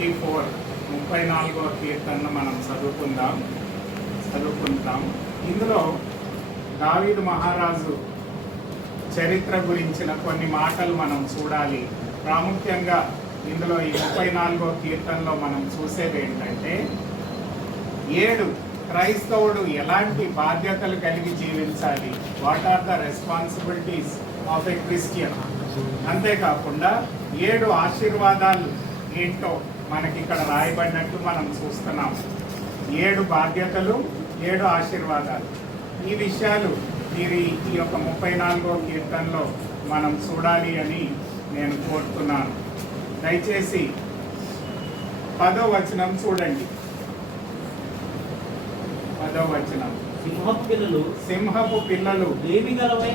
34వ కీర్తన మనం చదువుకుంటాం. ఇందులో దావీదు మహారాజు చరిత్ర గురించిన కొన్ని మాటలు మనం చూడాలి. ప్రాముఖ్యంగా ఇందులో ఈ 34వ కీర్తనలో మనం చూసేది ఏంటంటే 7 క్రైస్తవుడు ఎలాంటి బాధ్యతలు కలిగి జీవించాలి, what are the responsibilities of a Christian. అంతేకాకుండా 7 ఆశీర్వాదాలు ఏంటో మనకి ఇక్కడ రాయబడినట్టు మనం చూస్తున్నాం. 7 బాధ్యతలు, 7 ఆశీర్వాదాలు. ఈ విషయాలు మీరు ఈ యొక్క 34వ కీర్తనలో మనం చూడాలి అని నేను కోరుతున్నాను. దయచేసి 10వ వచనం చూడండి. 10వ వచనం, సింహపు పిల్లలు లేమిగలవై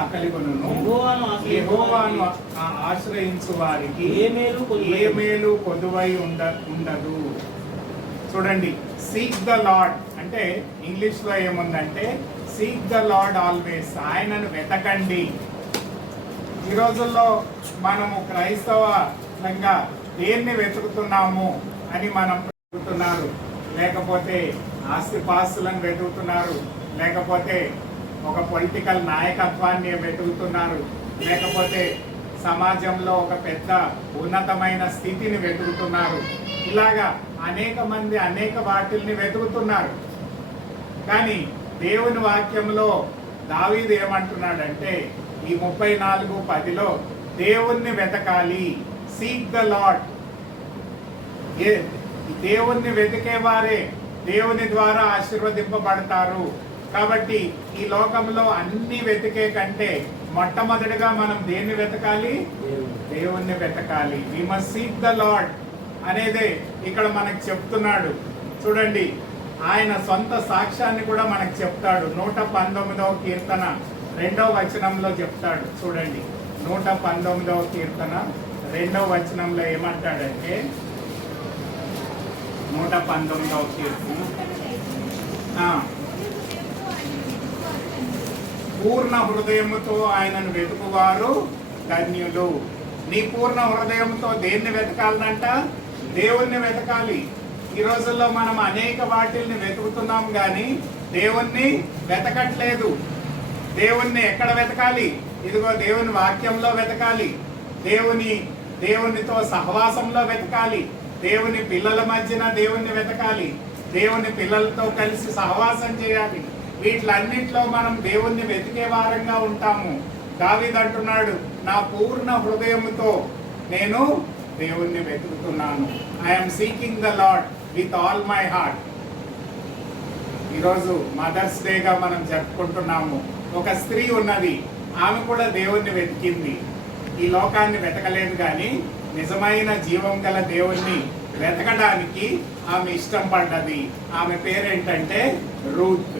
ఆకలి కొనును యెహోవాను ఆశ్రయించు వారికి ఏ మేలు కొదువై ఉండదు. చూడండి, సీక్ ద లార్డ్ అంటే ఇంగ్లీష్ లో ఏముందంటే సీక్ ద లార్డ్ ఆల్వేస్, ఆయనను వెతకండి. ఈ రోజుల్లో మనము క్రైస్తవంగా దేన్ని వెతుకుతున్నాము అని మనం వెతుకుతున్నారు, లేకపోతే ఆస్తిపాస్తులను వెతుకుతున్నారు, లేకపోతే ఒక పొలిటికల్ నాయకత్వాన్ని వెతుకుతున్నారు, లేకపోతే సమాజంలో ఒక పెద్ద ఉన్నతమైన స్థితిని వెతుకుతున్నారు. ఇలాగా అనేక మంది అనేక వాటిల్ని వెతుకుతున్నారు. కానీ దేవుని వాక్యంలో దావీదు ఏమంటున్నాడంటే ఈ 34:10లో దేవుణ్ణి వెతకాలి. Seek the lord. దేవుణ్ణి వెతికేవారే దేవుని ద్వారా ఆశీర్వదింపబడతారు. కాబట్టి ఈ లోకంలో అన్ని వెతికే కంటే మొట్టమొదటిగా మనం దేన్ని వెతకాలి? దేవుణ్ణి వెతకాలి. We must seek the Lord అనేదే ఇక్కడ మనకు చెప్తున్నాడు. చూడండి, ఆయన సొంత సాక్ష్యాన్ని కూడా మనకు చెప్తాడు. 119వ కీర్తన 2వ వచనంలో చెప్తాడు. చూడండి, 119వ కీర్తన 2వ వచనంలో ఏమంటాడంటే 119వ కీర్తన, పూర్ణ హృదయముతో ఆయనను వెతుకువారు ధన్యులు. నీ పూర్ణ హృదయంతో దేన్ని వెతకాలనంట? దేవుణ్ణి వెతకాలి. ఈ రోజుల్లో మనం అనేక వాటిల్ని వెతుకుతున్నాం కానీ దేవుణ్ణి వెతకట్లేదు. దేవుణ్ణి ఎక్కడ వెతకాలి? ఇదిగో దేవుని వాక్యంలో వెతకాలి, దేవునితో సహవాసంలో వెతకాలి, దేవుని పిల్లల మధ్యన దేవుణ్ణి వెతకాలి, దేవుని పిల్లలతో కలిసి సహవాసం చేయాలి. వీటిలన్నింటిలో మనం దేవుణ్ణి వెతికే వారంగా ఉంటాము. దావీదు అంటున్నాడు, నా పూర్ణ హృదయముతో నేను దేవుణ్ణి వెతుకుతున్నాను. I'm seeking the lord with all my heart. ఈరోజు మదర్స్ డేగా మనం జరుపుకుంటున్నాము. ఒక స్త్రీ ఉన్నది, ఆమె కూడా దేవుణ్ణి వెతికింది. ఈ లోకాన్ని వెతకలేదు కానీ నిజమైన జీవం గల దేవుణ్ణి వెతకడానికి ఆమె ఇష్టం పడ్డది. ఆమె పేరేంటంటే రూత్.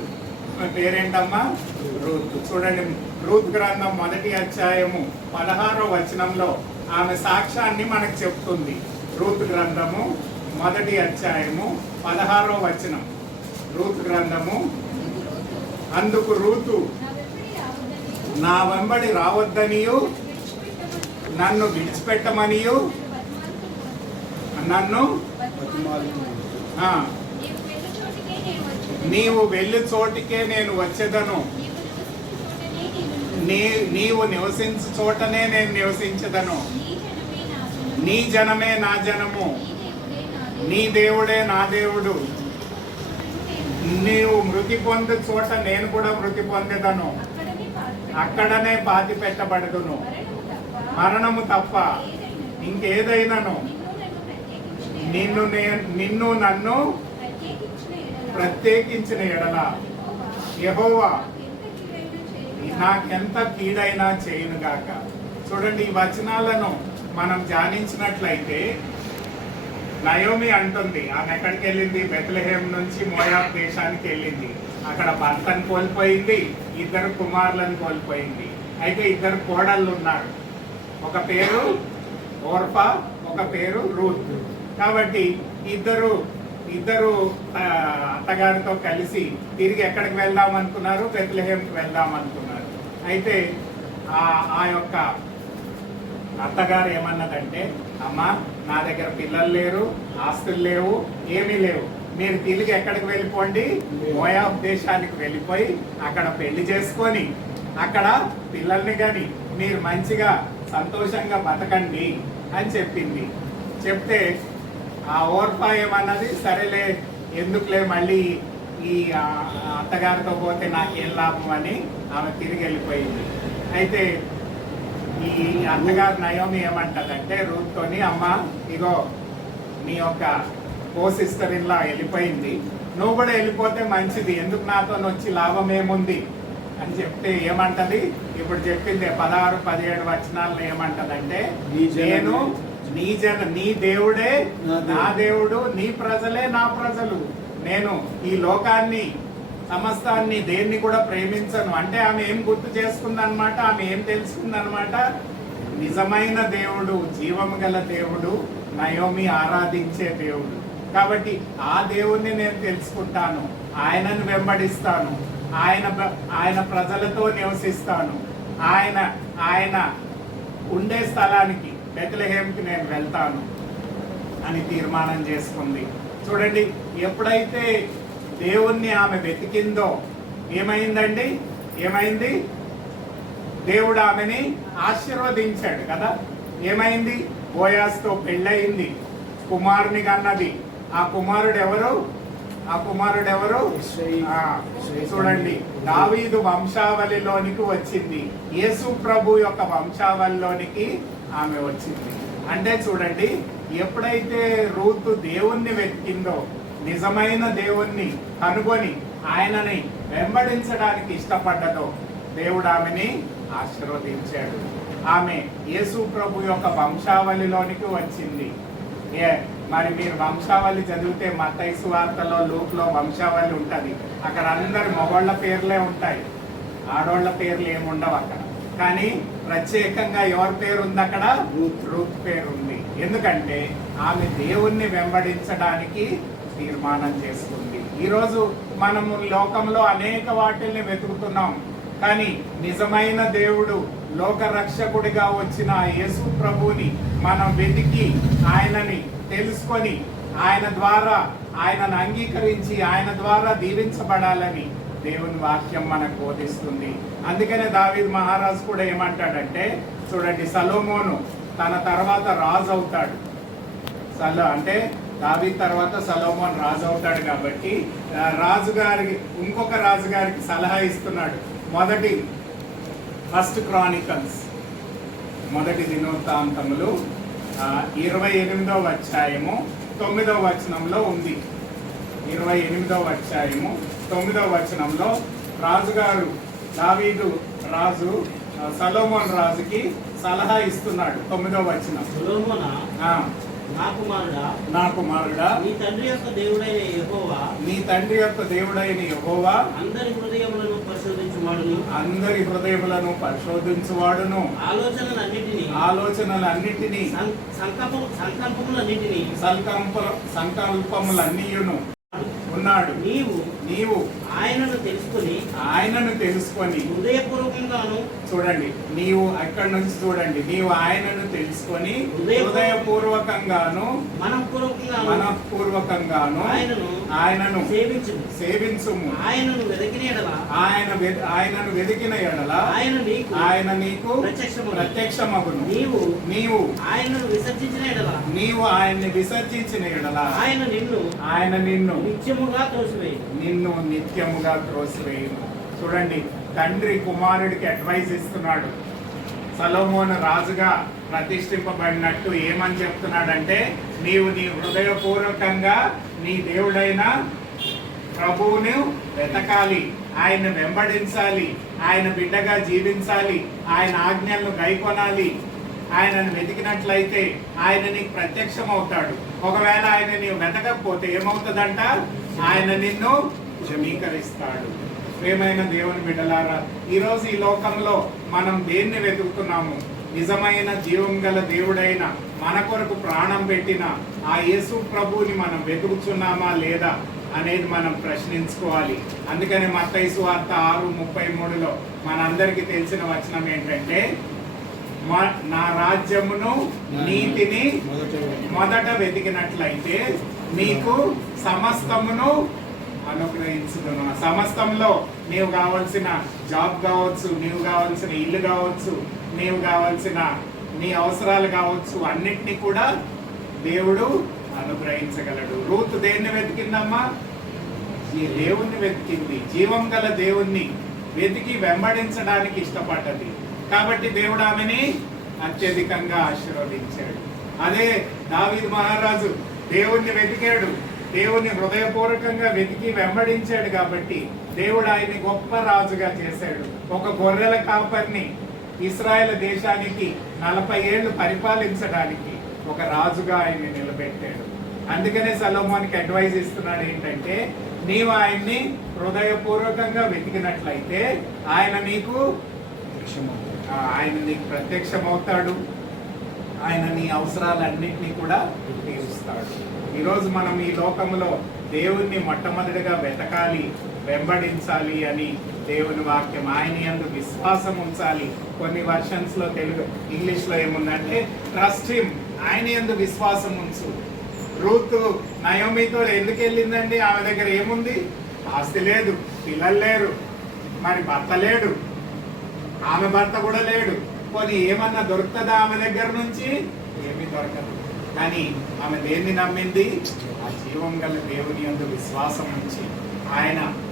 ఆమె పేరేంటమ్మా? రూత్. చూడండి, రూత్ గ్రంథం 1వ అధ్యాయము 16వ వచనంలో ఆమె సాక్ష్యాన్ని మనకు చెప్తుంది. రూత్ గ్రంథము 1వ అధ్యాయము 16వ వచనం. రూత్ గ్రంథము, అందుకు రూతు, నా వెంబడి రావద్దనియు నన్ను విడిచిపెట్టమనియు నన్ను నీవు వెళ్ళు చోటికే నేను వచ్చేదను, నీవు నివసించు చోటనే నేను నివసించదను. నీ జనమే నా జనము, నీ దేవుడే నా దేవుడు. నీవు మృతి పొందు చోట నేను కూడా మృతి పొందేదను, అక్కడనే పాతి పెట్టబడదును. మరణము తప్ప ఇంకేదైనాను నిన్ను నన్ను ప్రత్యేకించిన ఎడల యెహోవా నాకెంత కీడైనా చేయునుగాక. చూడండి, ఈ వచనాలను మనం ధ్యానించినట్లయితే నయోమి అంటుంది, ఆమె ఎక్కడికి వెళ్ళింది? బెత్లెహేం నుంచి మోయాబ్ దేశానికి వెళ్ళింది. అక్కడ భర్తను కోల్పోయింది, 2 కుమారులను కోల్పోయింది. అయితే 2 కోడళ్ళు ఉన్నారు. ఒక పేరు ఓర్పా, ఒక పేరు రూత్. కాబట్టి ఇద్దరు అత్తగారితో కలిసి తిరిగి ఎక్కడికి వెళ్దాం అనుకున్నారు? బెత్లెహేంకి వెళ్దాం అనుకున్నారు. అయితే ఆ యొక్క అత్తగారు ఏమన్నదంటే, అమ్మ నా దగ్గర పిల్లలు లేరు, ఆస్తులు లేవు, ఏమీ లేవు, మీరు తిరిగి ఎక్కడికి వెళ్ళిపోండి, మోయాబు దేశానికి వెళ్ళిపోయి అక్కడ పెళ్లి చేసుకొని అక్కడ పిల్లల్ని కానీ మీరు మంచిగా సంతోషంగా బతకండి అని చెప్పింది. చెప్తే ఆ ఓర్పా ఏమన్నది, సరేలే ఎందుకులే మళ్ళీ ఈ అత్తగారితో పోతే నాకేం లాభం అని ఆమె తిరిగి వెళ్ళిపోయింది. అయితే ఈ అత్తగారు నయోమి ఏమంటదంటే రూత్తోని, అమ్మ ఇగో నీ యొక్క సిస్టర్ ఇన్లా వెళ్ళిపోయింది, నువ్వు కూడా వెళ్ళిపోతే మంచిది, ఎందుకు నాతో వచ్చి లాభం ఏముంది అని చెప్తే ఏమంటది, ఇప్పుడు చెప్పింది 16-17 వచనాల్లో ఏమంటదంటే, నేను నీ దేవుడే నా దేవుడు, నీ ప్రజలే నా ప్రజలు, నేను ఈ లోకాన్ని సమస్తాన్ని దేన్ని కూడా ప్రేమించను. అంటే ఆమె ఏం గుర్తు చేసుకుందనమాట, ఆమె ఏం తెలుసుకుందనమాట, నిజమైన దేవుడు, జీవము గల దేవుడు, నయోమి ఆరాధించే దేవుడు, కాబట్టి ఆ దేవుణ్ణి నేను తెలుసుకుంటాను, ఆయనను వెంబడిస్తాను, ఆయన ప్రజలతో నివసిస్తాను, ఆయన ఉండే స్థలానికి బెత్లెహేంకి నేను వెళ్తాను అని తీర్మానం చేసుకుంది. చూడండి, ఎప్పుడైతే దేవుణ్ణి ఆమె వెతికిందో ఏమైందండి, ఏమైంది, దేవుడు ఆమెని ఆశీర్వదించాడు కదా. ఏమైంది, బోయాస్తో పెళ్ళయింది, కుమారుని కన్నది. ఆ కుమారుడు ఎవరు, చూడండి, దావీదు వంశావళిలోనికి వచ్చింది, యేసు ప్రభు యొక్క వంశావళిలోనికి ఆమె వచ్చింది. అంటే చూడండి, ఎప్పుడైతే రూతు దేవుణ్ణి వెతికిందో, నిజమైన దేవుణ్ణి కనుగొని ఆయనని వెంబడించడానికి ఇష్టపడ్డదో, దేవుడు ఆమెని ఆశీర్వదించాడు. ఆమె యేసు ప్రభు యొక్క వంశావళిలోనికి వచ్చింది. మరి మీరు వంశావళి చదివితే మత్తయి సువార్తలో, లూకాలో వంశావళి ఉంటది. అక్కడ అందరి మగోళ్ళ పేర్లే ఉంటాయి, ఆడోళ్ల పేర్లు ఏముండవు అక్కడ. కానీ ప్రత్యేకంగా ఎవరి పేరు ఉంది అక్కడ, రూత్ పేరు ఉంది. ఎందుకంటే ఆమె దేవుణ్ణి వెంబడించడానికి తీర్మానం చేసుకుంది. ఈరోజు మనము లోకంలో అనేక వాటిల్ని వెతుకుతున్నాం, కానీ నిజమైన దేవుడు, లోక రక్షకుడిగా వచ్చిన యేసు ప్రభుని మనం వెతికి ఆయనని తెలుసుకొని ఆయన ద్వారా ఆయనను అంగీకరించి ఆయన ద్వారా దీవించబడాలని దేవుని వాక్యం మనకు బోధిస్తుంది. అందుకనే దావీదు మహారాజు కూడా ఏమంటాడంటే, చూడండి, సలోమోను తన తర్వాత రాజు అవుతాడు. అంటే దావీదు తర్వాత సలోమోన్ రాజు అవుతాడు కాబట్టి రాజుగారికి, ఇంకొక రాజుగారికి సలహా ఇస్తున్నాడు. ఫస్ట్ క్రానికల్స్, మొదటి దినవృత్తాంతములు 28వ అధ్యాయము 9వ వచనంలో ఉంది. 28వ అధ్యాయము 9వ వచనంలో రాజుగారు, దావీదు రాజు సలోమోన్ రాజుకి సలహా ఇస్తున్నాడు. 9వ వచనం, నా కుమారుడా, నీ తండ్రి యొక్క దేవుడైన యెహోవా అందరి హృదయములను పరిశోధించువాడును, ఆలోచనలన్నిటినీ సంకల్పములన్నీయును ఉన్నాడు. నీవు ఆయనను తెలుసుకొని హృదయపూర్వకంగాను, చూడండి, నీవు అక్కడి నుంచి చూడండి, నీవు ఆయనను తెలుసుకొని హృదయపూర్వకంగాను మనఃపూర్వకంగాను ఆయనను సేవించుము. ఆయనను వెదికిన ఎడల ఆయన నీకు ప్రత్యక్షమగును. నీవు ఆయనను విసర్జించిన ఎడల ఆయన నిన్ను నిత్యముగా త్రోసివేయును. చూడండి, తండ్రి కుమారుడికి అడ్వైస్ ఇస్తున్నాడు. సలోమోను రాజుగా ప్రతిష్ఠింపబడినట్టు ఏమని చెప్తున్నాడంటే, నీవు నీ హృదయపూర్వకంగా నీ దేవుడైన ప్రభువును వెతకాలి, ఆయన వెంబడించాలి, ఆయన బిడ్డగా జీవించాలి, ఆయన ఆజ్ఞలను గైకొనాలి. ఆయనను వెతికినట్లయితే ఆయన నీకు ప్రత్యక్షం అవుతాడు. ఒకవేళ ఆయన నీవు వెతకపోతే ఏమవుతుందంట, ఆయన నిన్ను క్షమీకరిస్తాడు. ప్రియమైన దేవుని బిడ్డలారా, ఈరోజు ఈ లోకంలో మనం దేన్ని వెతుకుతున్నాము? నిజమైన జీవం గల దేవుడైన, మన కొరకు ప్రాణం పెట్టిన ఆ యేసు ప్రభువుని మనం వెతుకుతున్నామా లేదా అనేది మనం ప్రశ్నించుకోవాలి. అందుకని మత్తయి సువార్త 6:33లో మనందరికీ తెలిసిన వచనం ఏంటంటే, నా రాజ్యమును నీతిని మొదట వెతికినట్లయితే నీకు సమస్తమును అనుగ్రహించుదును. సమస్తంలో నీవు కావాల్సిన జాబ్ కావచ్చు, నీవు కావాల్సిన ఇల్లు కావచ్చు, నీవు కావాల్సిన నీ అవసరాలు కావచ్చు, అన్నిటినీ కూడా దేవుడు అనుగ్రహించగలడు. రూతు దేన్ని వెతికిందమ్మా? ఈ దేవుణ్ణి వెతికింది. జీవం గల దేవుణ్ణి వెతికి వెంబడించడానికి ఇష్టపడ్డది. కాబట్టి దేవుడు ఆమెని అత్యధికంగా ఆశీర్వదించాడు. అదే దావీదు మహారాజు దేవుణ్ణి వెతికాడు, దేవుణ్ణి హృదయపూర్వకంగా వెతికి వెంబడించాడు కాబట్టి దేవుడు ఆయన్ని గొప్ప రాజుగా చేశాడు. ఒక గొర్రెల కాపరిని ఇశ్రాయేల్ దేశానికి 40 ఏళ్లు పరిపాలించడానికి ఒక రాజుగా ఆయన్ని నిలబెట్టాడు. అందుకనే సొలొమోనుకి అడ్వైజ్ ఇస్తున్నాడు ఏంటంటే, నీవు ఆయన్ని హృదయపూర్వకంగా వెతికినట్లయితే ఆయన నీకు ప్రత్యక్షమవుతాడు. ఆయన నీ అవసరాలన్నింటినీ కూడా తీరుస్తాడు. ఈరోజు మనం ఈ లోకంలో దేవుణ్ణి మొట్టమొదటిగా వెతకాలి, వెంబడించాలి అని దేవుని వాక్యం. ఆయన యందు విశ్వాసం ఉంచాలి. కొన్ని వర్షన్స్ లో ఇంగ్లీష్ లో ఏముందంటే ట్రస్ట్ హిమ్, ఆయన యందు విశ్వాసం ఉంచు. రూతు నయోమితో ఎందుకు వెళ్ళిందండి? ఆమె దగ్గర ఏముంది? ఆస్తి లేదు, పిల్లలు లేరు, మరి భర్త లేడు, ఆమె భర్త కూడా లేడు. కొన్ని ఏమన్నా దొరుకుతుందా ఆమె దగ్గర నుంచి? ఏమీ దొరకదు. కానీ ఆమె దేన్ని నమ్మింది? ఆ జీవం గల దేవుని యందు విశ్వాసం ఉంచి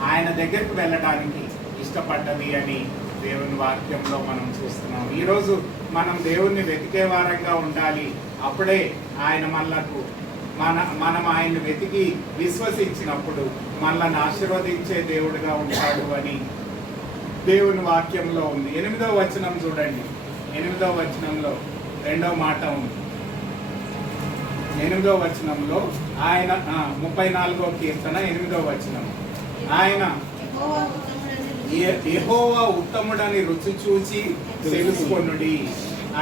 ఆయన దగ్గరికి వెళ్ళడానికి ఇష్టపడ్డది అని దేవుని వాక్యంలో మనం చూస్తున్నాం. ఈరోజు మనం దేవుణ్ణి వెతికే వారంగా ఉండాలి. అప్పుడే ఆయన మనం ఆయన్ని వెతికి విశ్వసించినప్పుడు మనల్ని ఆశీర్వదించే దేవుడుగా ఉంటాడు అని దేవుని వాక్యంలో ఉంది. 8వ వచనం చూడండి. 8వ వచనంలో 2వ మాట ఉంది. 8వ వచనంలో ఆయన 34వ కీర్తన 8వ వచనం, ఆయన యెహోవా ఉత్తముడని రుచి చూచి తెలుసుకొనుడి,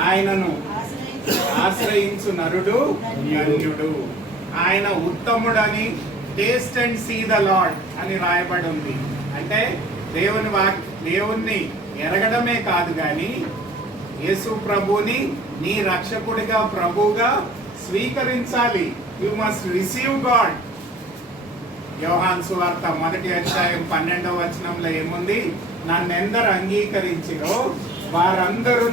ఆయనను ఆశ్రయించు నరుడు ధన్యుడు. ఆయన ఉత్తముడని taste and see the Lord అని రాయబడి ఉంది. అంటే దేవుణ్ణి ఎరగడమే కాదు కానీ యేసు ప్రభుని నీ రక్షకుడిగా ప్రభువుగా స్వీకరించాలి. You must receive God. యోహాను సువార్త 1వ అధ్యాయం 12వ వచనంలో ఏముంది? నన్నెందరు అంగీకరించిరో వారందరూ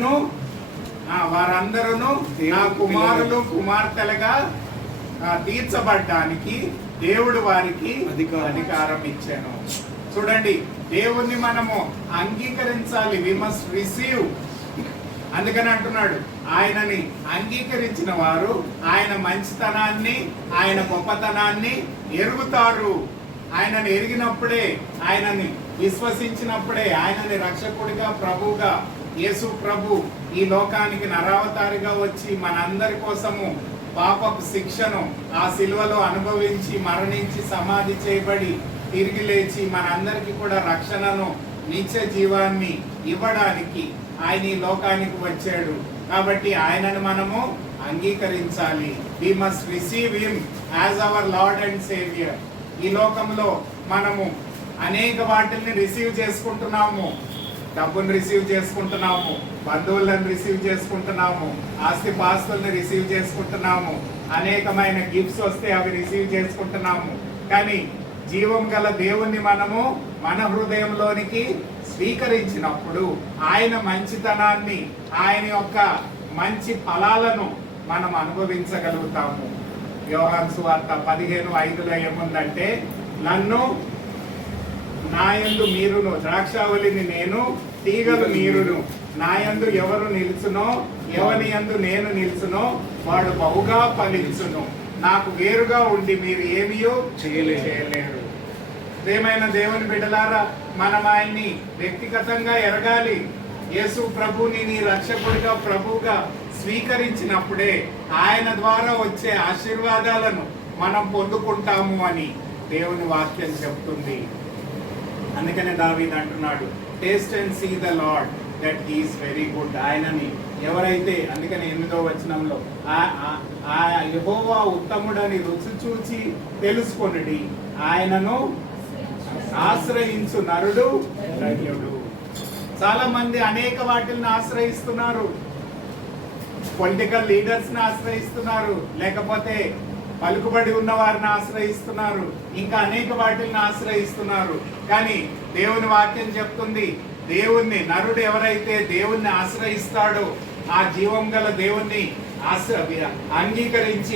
నా కుమారులు కుమార్తెలుగా తీర్చబడ్డానికి దేవుడు వారికి అధికారం ఇచ్చాను. చూడండి, దేవుణ్ణి మనము అంగీకరించాలి. We must receive. అందుకని అంటున్నాడు, ఆయనని అంగీకరించిన వారు ఆయన మంచితనాన్ని, ఆయన గొప్పతనాన్ని ఎరుగుతారు. ఆయనని ఎరిగినప్పుడే, ఆయనని విశ్వసించినప్పుడే, ఆయనని రక్షకుడిగా ప్రభువుగా యేసు ప్రభు ఈ లోకానికి నరావతారిగా వచ్చి మనందరి కోసము పాపపు శిక్షను ఆ శిలువలో అనుభవించి మరణించి సమాధి చేయబడి తిరిగి లేచి మనందరికీ కూడా రక్షణను, నిత్య జీవాన్ని ఇవ్వడానికి ఆయన ఈ లోకానికి వచ్చాడు. కాబట్టి ఆయనను మనము అంగీకరించాలి. We must receive him as our Lord and saviour. ఈ లోకంలో మనము అనేక వాటిని రిసీవ్ చేసుకుంటున్నాము. డబ్బును రిసీవ్ చేసుకుంటున్నాము, బంధువులను రిసీవ్ చేసుకుంటున్నాము, ఆస్తిపాస్తుల్ని రిసీవ్ చేసుకుంటున్నాము, అనేకమైన గిఫ్ట్స్ వస్తే అవి రిసీవ్ చేసుకుంటున్నాము. కానీ జీవం గల దేవుణ్ణి మనము మన హృదయంలోనికి స్వీకరించినప్పుడు ఆయన మంచితనాన్ని, ఆయన యొక్క మంచి ఫలాలను మనం అనుభవించగలుగుతాము. యోహాను సువార్త 15:5లో ఏముందంటే, నన్ను నాయందు మీరును, ద్రాక్షావళిని నేను, తీగలు మీరును, నాయందు ఎవరు నిలుచునో, ఎవని యందు నేను నిలుచునో వాడు బహుగా ఫలించును. నాకు వేరుగా ఉండి మీరు ఏమీయో చేయలేరు. ప్రియమైన దేవుని బిడ్డలారా, మనం ఆయన్ని వ్యక్తిగతంగా ఎరగాలి. యేసు ప్రభుని నీ రక్షకుడిగా ప్రభువుగా స్వీకరించినప్పుడే ఆయన ద్వారా వచ్చే ఆశీర్వాదాలను మనం పొందుకుంటాము అని దేవుని వాక్యం చెప్తుంది. అందుకనే దావీదు అంటున్నాడు, taste and see the Lord that he is very good. ఆయనని ఎవరైతే, అందుకని 8వ వచనంలో యెహోవా ఉత్తముడని రుచి చూచి తెలుసుకొనుడి, ఆయనను ఆశ్రయించు నరుడు ధన్యుడు. చాలా మంది అనేక వాటిని ఆశ్రయిస్తున్నారు. పొలిటికల్ లీడర్స్ ని ఆశ్రయిస్తున్నారు, లేకపోతే పలుకుబడి ఉన్న వారిని ఆశ్రయిస్తున్నారు, ఇంకా అనేక వాటిని ఆశ్రయిస్తున్నారు. కానీ దేవుని వాక్యం చెప్తుంది, దేవుణ్ణి, నరుడు ఎవరైతే దేవుణ్ణి ఆశ్రయిస్తాడో ఆ జీవం గల దేవుణ్ణి అంగీకరించి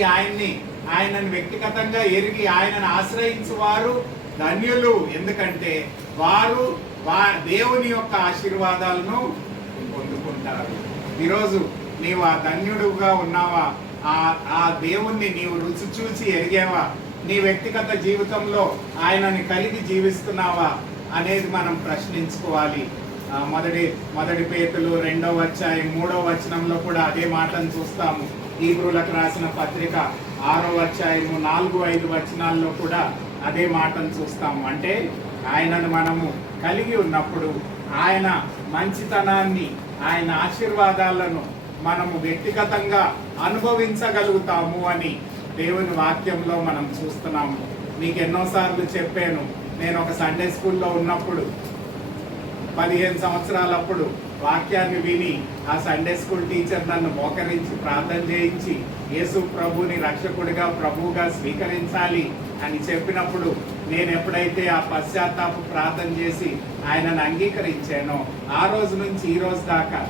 ఆయనను వ్యక్తిగతంగా ఎరిగి ఆయనను ఆశ్రయించు వారు ధన్యులు. ఎందుకంటే వారు దేవుని యొక్క ఆశీర్వాదాలను పొందుకుంటారు. ఈరోజు నీవు ఆ ధన్యుడుగా ఉన్నావా? ఆ దేవుణ్ణి నీవు రుచి చూసి ఎరిగావా? నీ వ్యక్తిగత జీవితంలో ఆయనని కలిగి జీవిస్తున్నావా అనేది మనం ప్రశ్నించుకోవాలి. మొదటి పేతులు 2వ అధ్యాయం 3వ వచనంలో కూడా అదే మాటను చూస్తాము. హీబ్రూలకు రాసిన పత్రిక 6వ అధ్యాయము 4-5 వచనాల్లో కూడా అదే మాటను చూస్తాము. అంటే ఆయనను మనము కలిగి ఉన్నప్పుడు ఆయన మంచితనాన్ని, ఆయన ఆశీర్వాదాలను మనము వ్యక్తిగతంగా అనుభవించగలుగుతాము అని దేవుని వాక్యంలో మనం చూస్తున్నాము. మీకు ఎన్నోసార్లు చెప్పాను, నేను ఒక సండే స్కూల్లో ఉన్నప్పుడు 15 సంవత్సరాలప్పుడు వాక్యాన్ని విని ఆ సండే స్కూల్ టీచర్ నన్ను మోకరించి ప్రార్థన చేయించి యేసు ప్రభుని రక్షకుడిగా, ప్రభువుగా స్వీకరించాలి అని చెప్పినప్పుడు నేను ఎప్పుడైతే ఆ పశ్చాత్తాప ప్రార్థన చేసి ఆయనను అంగీకరించానో ఆ రోజు నుంచి ఈ రోజు దాకా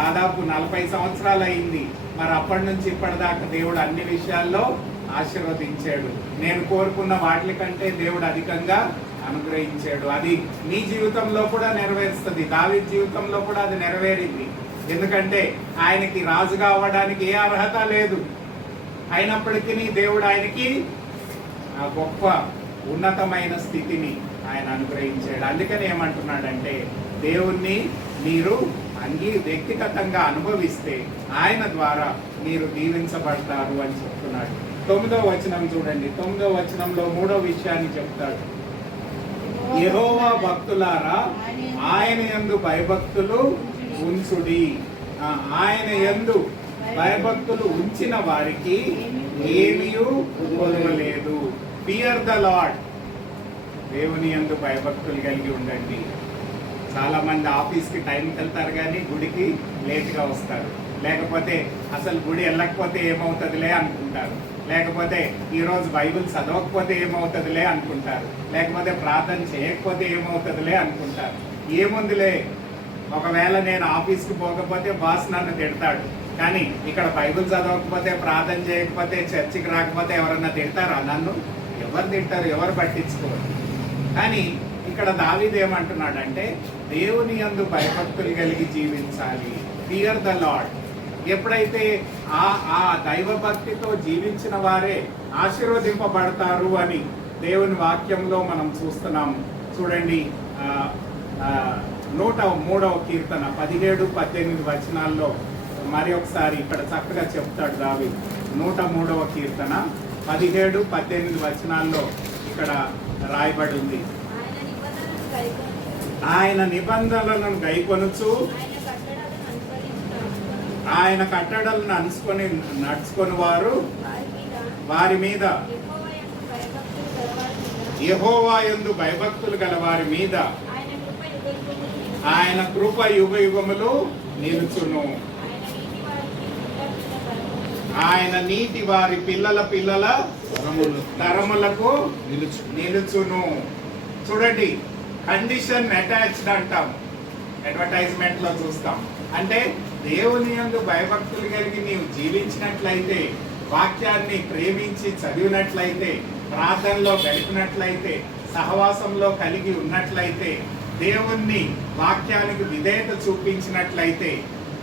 దాదాపు 40 సంవత్సరాలు అయింది. మరి అప్పటి నుంచి ఇప్పటిదాకా దేవుడు అన్ని విషయాల్లో ఆశీర్వదించాడు. నేను కోరుకున్న వాటి కంటే దేవుడు అధికంగా అనుగ్రహించాడు. అది నీ జీవితంలో కూడా నెరవేరుస్తుంది. దావీదు జీవితంలో కూడా అది నెరవేరింది. ఎందుకంటే ఆయనకి రాజుగా అవ్వడానికి ఏ అర్హత లేదు, అయినప్పటికీ దేవుడు ఆయనకి గొప్ప ఉన్నతమైన స్థితిని ఆయన అనుగ్రహించాడు. అందుకని ఏమంటున్నాడంటే దేవుణ్ణి మీరు వ్యక్తిగతంగా అనుభవిస్తే ఆయన ద్వారా మీరు దీవించబడతారు అని చెప్తున్నాడు. 9వ వచనం చూడండి. 9వ వచనంలో 3వ విషయాన్ని చెప్తాడు. యెహోవా భక్తులారా ఆయన యందు భయభక్తులు ఉంచుడి. ఆయన యందు భయభక్తులు ఉంచిన వారికి ఏమీ కొదవలేదు. Fear the lord. దేవుని యందు భయభక్తులు కలిగి ఉండండి. చాలా మంది ఆఫీస్కి టైంకి వెళ్తారు కానీ గుడికి లేట్గా వస్తారు. లేకపోతే అసలు గుడి వెళ్ళకపోతే ఏమవుతుందిలే అనుకుంటారు. లేకపోతే ఈరోజు బైబిల్ చదవకపోతే ఏమవుతుందిలే అనుకుంటారు. లేకపోతే ప్రార్థన చేయకపోతే ఏమవుతుందిలే అనుకుంటారు. ఏముందిలే, ఒకవేళ నేను ఆఫీస్కి పోకపోతే బాస్ నన్ను తిడతాడు, కానీ ఇక్కడ బైబిల్ చదవకపోతే, ప్రార్థన చేయకపోతే, చర్చికి రాకపోతే ఎవరన్నా తిడతారా నన్ను? ఎవరు తింటారు? ఎవరు పట్టించుకోరు. కానీ ఇక్కడ దావీదు ఏమంటున్నాడంటే దేవుని యందు భయభక్తులు కలిగి జీవించాలి. Fear the lord. ఎప్పుడైతే ఆ దైవ భక్తితో జీవించిన వారే ఆశీర్వదింపబడతారు అని దేవుని వాక్యంలో మనం చూస్తున్నాము. చూడండి, 103వ కీర్తన 17-18 వచనాల్లో మరి ఒకసారి ఇక్కడ చక్కగా చెప్తాడు దావీదు. 103వ కీర్తన 17-18 వచనాల్లో ఇక్కడ రాయబడి ఉంది. ఆయన నిబంధనలను గైకొనుచు ఆయన కట్టడలను అనుసుకొని నడుచుకొని వారి మీద యెహోవా యందు భయభక్తులు గల వారి మీద ఆయన కృప యుగ యుగములు నిలుచును. ఆయన నీతి వారి పిల్లల తరములకు నిలుచును. చూడండి, కండిషన్ అటాచ్డ్ అంటాం, అడ్వర్టైజ్మెంట్ లో చూస్తాం. అంటే దేవుని యందు భయభక్తులు కలిగి నీవు జీవించినట్లయితే, వాక్యాన్ని ప్రేమించి చదివినట్లయితే, ప్రార్థనలో గడిపినట్లయితే, సహవాసంలో కలిగి ఉన్నట్లయితే, దేవుణ్ణి వాక్యానికి విధేయత చూపించినట్లయితే,